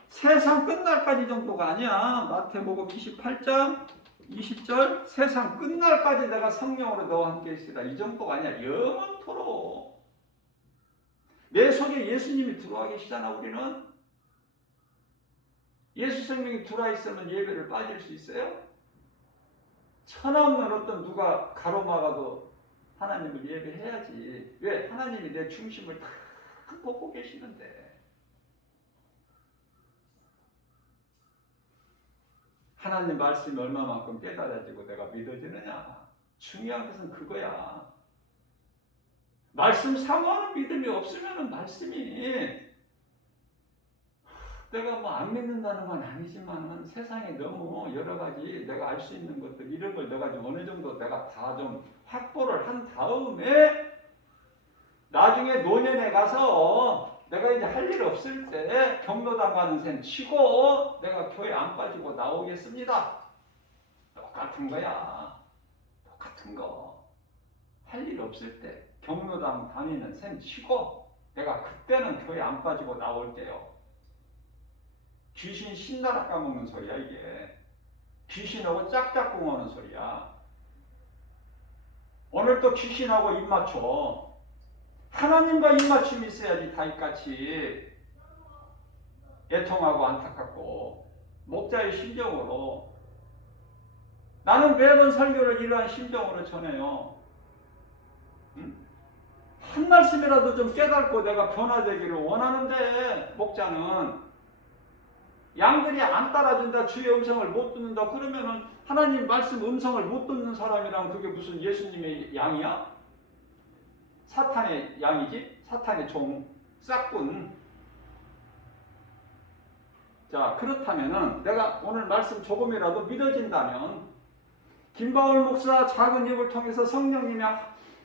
세상 끝날까지 정도가 아니야. 마태복음 28장 20절 세상 끝날까지 내가 성령으로 너와 함께 있으리라. 이 정도가 아니야. 영원토록. 내 속에 예수님이 들어와 계시잖아. 우리는 예수 생명이 들어와 있으면 예배를 빠질 수 있어요? 천없는 어떤 누가 가로막아도 하나님을 예배해야지. 왜? 하나님이 내 중심을 다 보고 계시는데. 하나님 말씀이 얼마만큼 깨달아지고 내가 믿어지느냐. 중요한 것은 그거야. 말씀 사모하는 믿음이 없으면 말씀이 내가 뭐 안 믿는다는 건 아니지만 세상에 너무 여러 가지 내가 알 수 있는 것들 이런 걸 내가 좀 어느 정도 내가 다 좀 확보를 한 다음에 나중에 노년에 가서 내가 이제 할 일 없을 때 경로당 가는 셈 치고 내가 교회 안 빠지고 나오겠습니다. 똑같은 거야. 똑같은 거. 할 일 없을 때 경로당 다니는 셈 치고 내가 그때는 교회 안 빠지고 나올게요. 귀신 신나락 까먹는 소리야 이게. 귀신하고 짝짝꿍 하는 소리야. 오늘 또 귀신하고 입 맞춰. 하나님과 입맞춤이 있어야지. 다윗같이 애통하고 안타깝고 목자의 심정으로 나는 매번 설교를 이러한 심정으로 전해요. 응? 한 말씀이라도 좀 깨닫고 내가 변화되기를 원하는데, 목자는 양들이 안 따라준다, 주의 음성을 못 듣는다, 그러면은 하나님 말씀 음성을 못 듣는 사람이랑 그게 무슨 예수님의 양이야? 사탄의 양이지? 사탄의 종, 싹군. 자, 그렇다면은 내가 오늘 말씀 조금이라도 믿어진다면, 김바울 목사 작은 입을 통해서 성령님이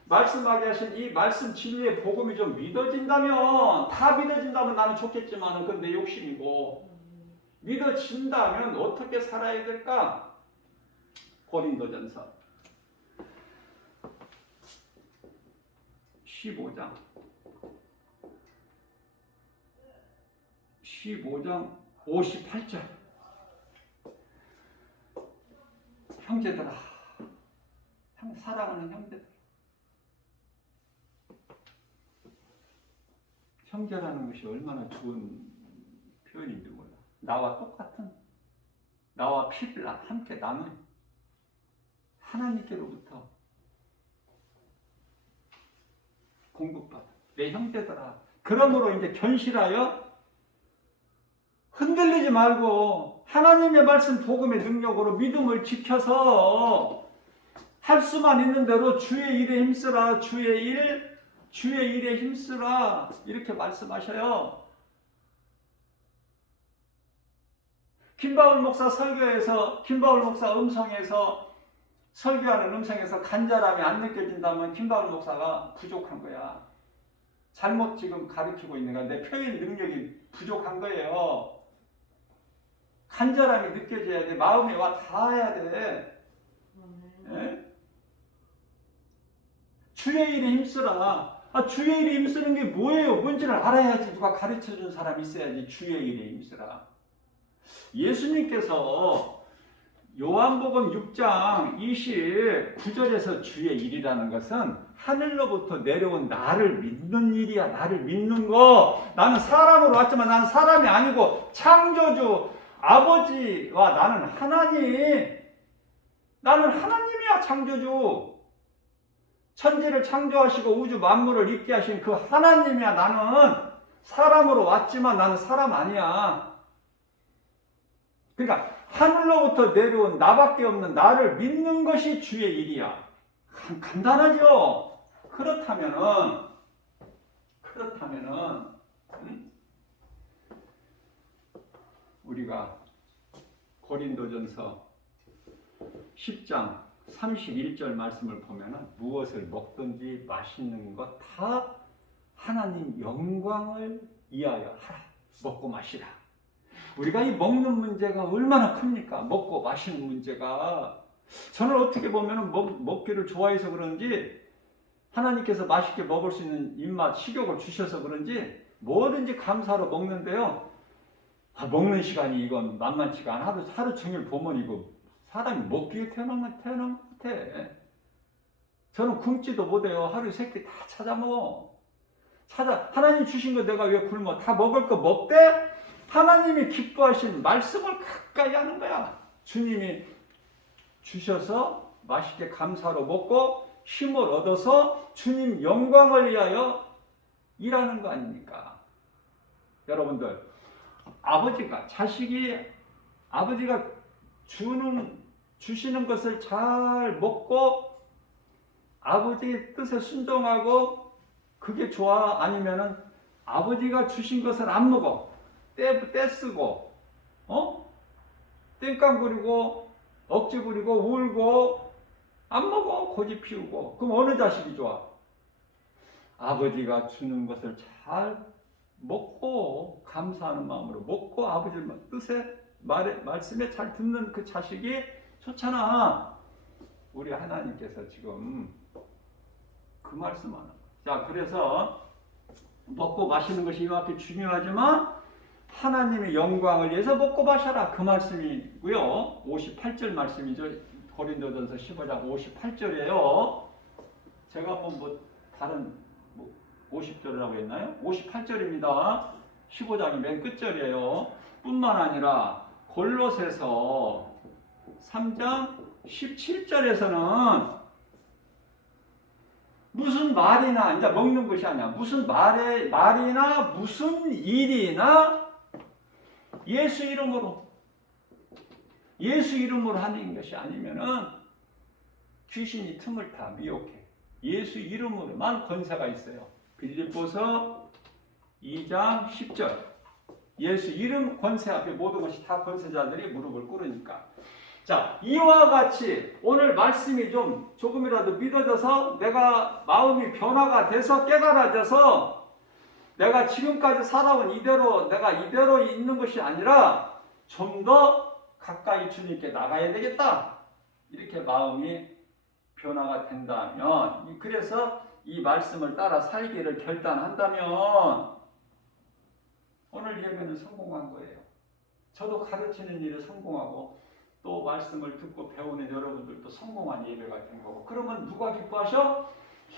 말씀하게 하신 이 말씀 진리의 복음이 좀 믿어진다면, 다 믿어진다면 나는 좋겠지만 그건 내 욕심이고, 믿어진다면 어떻게 살아야 될까? 고린도전서 15장 58절. 형제들아, 사랑하는 형제들, 형제라는 것이 얼마나 좋은 표현인지 몰라. 나와 똑같은, 나와 피를 함께 나눈 하나님께로부터 공급받은 내 형제들아. 그러므로 이제 견실하여 흔들리지 말고 하나님의 말씀 복음의 능력으로 믿음을 지켜서 할 수만 있는 대로 주의 일에 힘쓰라. 주의 일에 힘쓰라. 이렇게 말씀하셔요. 김바울 목사 설교에서, 김바울 목사 음성에서, 설교하는 음성에서 간절함이 안 느껴진다면 김바울 목사가 부족한 거야. 잘못 지금 가르치고 있는 거야. 내 표현 능력이 부족한 거예요. 간절함이 느껴져야 돼. 마음에 와 닿아야 돼. 예? 주의 일에 힘쓰라. 주의 일에 힘쓰는 게 뭐예요? 뭔지를 알아야지. 누가 가르쳐준 사람이 있어야지. 주의 일에 힘쓰라. 예수님께서 요한복음 6장 29절에서 주의 일이라는 것은 하늘로부터 내려온 나를 믿는 일이야. 나를 믿는 거. 나는 사람으로 왔지만 나는 사람이 아니고 창조주 아버지와 나는 하나님. 나는 하나님이야. 창조주. 천지를 창조하시고 우주 만물을 있게 하신 그 하나님이야. 나는 사람으로 왔지만 나는 사람 아니야. 그러니까 하늘로부터 내려온 나밖에 없는 나를 믿는 것이 주의 일이야. 간단하죠? 그렇다면은 우리가 고린도전서 10장 31절 말씀을 보면은 무엇을 먹든지 맛있는 것 다 하나님 영광을 위하여 하라. 먹고 마시라. 우리가 이 먹는 문제가 얼마나 큽니까? 먹고 마시는 문제가. 저는 어떻게 보면 먹기를 좋아해서 그런지 하나님께서 맛있게 먹을 수 있는 입맛, 식욕을 주셔서 그런지 뭐든지 감사로 먹는데요. 먹는 시간이 이건 만만치가 않아. 하루 종일 보면 이거 사람이 먹기에 태어난 것 같아. 저는 굶지도 못해요. 하루에 3끼 다 찾아 먹어. 하나님 주신 거 내가 왜 굶어? 다 먹을 거 먹되 하나님이 기뻐하신 말씀을 가까이 하는 거야. 주님이 주셔서 맛있게 감사로 먹고 힘을 얻어서 주님 영광을 위하여 일하는 거 아닙니까? 여러분들, 아버지가 주시는 것을 잘 먹고 아버지의 뜻에 순종하고 그게 좋아? 아니면은 아버지가 주신 것을 안 먹어. 떼쓰고, 땡깡 부리고, 억지 부리고, 울고, 안 먹어. 고집 피우고. 그럼 어느 자식이 좋아? 아버지가 주는 것을 잘 먹고, 감사하는 마음으로 먹고, 아버지 뜻에, 말씀에 잘 듣는 그 자식이 좋잖아. 우리 하나님께서 지금 그 말씀하는 거야. 자, 그래서 먹고 마시는 것이 이만큼 중요하지만 하나님의 영광을 위해서 먹고 마셔라. 그 말씀이고요. 58절 말씀이죠. 고린도전서 15장 58절이에요. 제가 한번 다른 50절이라고 했나요? 58절입니다. 15장이 맨 끝절이에요. 뿐만 아니라 골로새서 3장 17절에서는 무슨 말이나 이제 먹는 것이 아니야. 무슨 말이나 무슨 일이나 예수 이름으로 하는 것이 아니면은 귀신이 틈을 타 미혹해. 예수 이름으로만 권세가 있어요. 빌립보서 2장 10절. 예수 이름 권세 앞에 모든 것이 다 권세자들이 무릎을 꿇으니까. 자, 이와 같이 오늘 말씀이 좀 조금이라도 믿어져서 내가 마음이 변화가 돼서 깨달아져서 내가 지금까지 살아온 내가 이대로 있는 것이 아니라 좀 더 가까이 주님께 나가야 되겠다. 이렇게 마음이 변화가 된다면, 그래서 이 말씀을 따라 살기를 결단한다면 오늘 예배는 성공한 거예요. 저도 가르치는 일에 성공하고 또 말씀을 듣고 배우는 여러분들도 성공한 예배가 된 거고, 그러면 누가 기뻐하셔?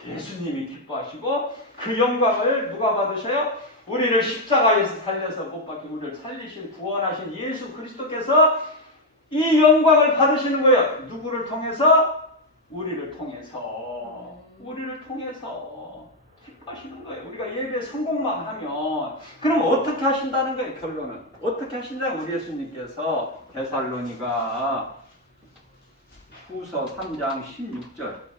예수님이 기뻐하시고 그 영광을 누가 받으셔요? 우리를 십자가에서 살려서 못 박히고 우리를 살리신 구원하신 예수 그리스도께서 이 영광을 받으시는 거예요. 누구를 통해서? 우리를 통해서 기뻐하시는 거예요. 우리가 예배 성공만 하면. 그럼 어떻게 하신다는 거예요? 결론은 어떻게 하신다는 우리 예수님께서 데살로니가 후서 3장 16절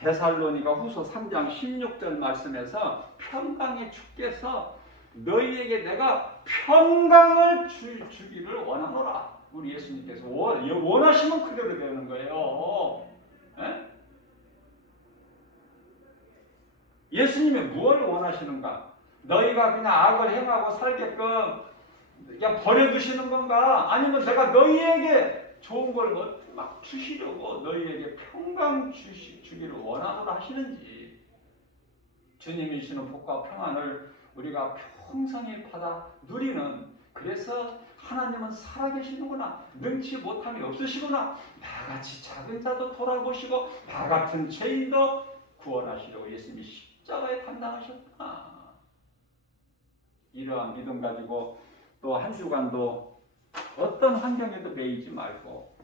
데살로니가 후서 3장 16절 말씀에서 평강의 주께서 너희에게 내가 평강을 주기를 원하노라. 우리 예수님께서 원하시면 그대로 되는 거예요. 에? 예수님이 무엇을 원하시는가? 너희가 그냥 악을 행하고 살게끔 그냥 버려두시는 건가? 아니면 내가 너희에게 좋은 걸 막 주시려고 너희에게 평강 주기를 원하노라 하시는지, 주님이 주시는 복과 평안을 우리가 평생에 받아 누리는, 그래서 하나님은 살아계시는구나, 능치 못함이 없으시구나, 나같이 작은 자도 돌아보시고 나 같은 죄인도 구원하시려고 예수님이 십자가에 담당하셨구나. 이러한 믿음 가지고 또 한 주간도 어떤 환경에도 매이지 말고,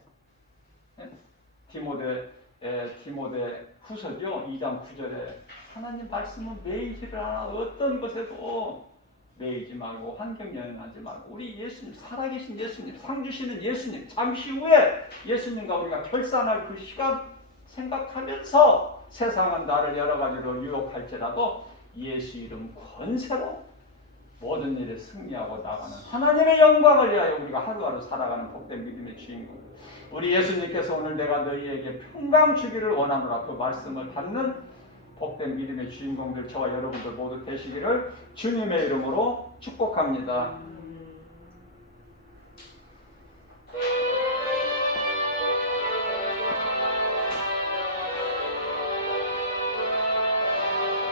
디모데 후서죠 2장 9절에 하나님 말씀은 매이지를 않아 어떤 것에도 매이지 말고 환경 연연하지 말고 우리 예수님, 살아계신 예수님, 상 주시는 예수님, 잠시 후에 예수님과 우리가 결산할 그 시간 생각하면서 세상은 나를 여러 가지로 유혹할지라도 예수 이름 권세로 모든 일에 승리하고 나가는 하나님의 영광을 위하여 우리가 하루하루 살아가는 복된 믿음의 주인공, 우리 예수님께서 오늘 내가 너희에게 평강 주기를 원하노라 그 말씀을 받는 복된 믿음의 주인공들 저와 여러분들 모두 되시기를 주님의 이름으로 축복합니다.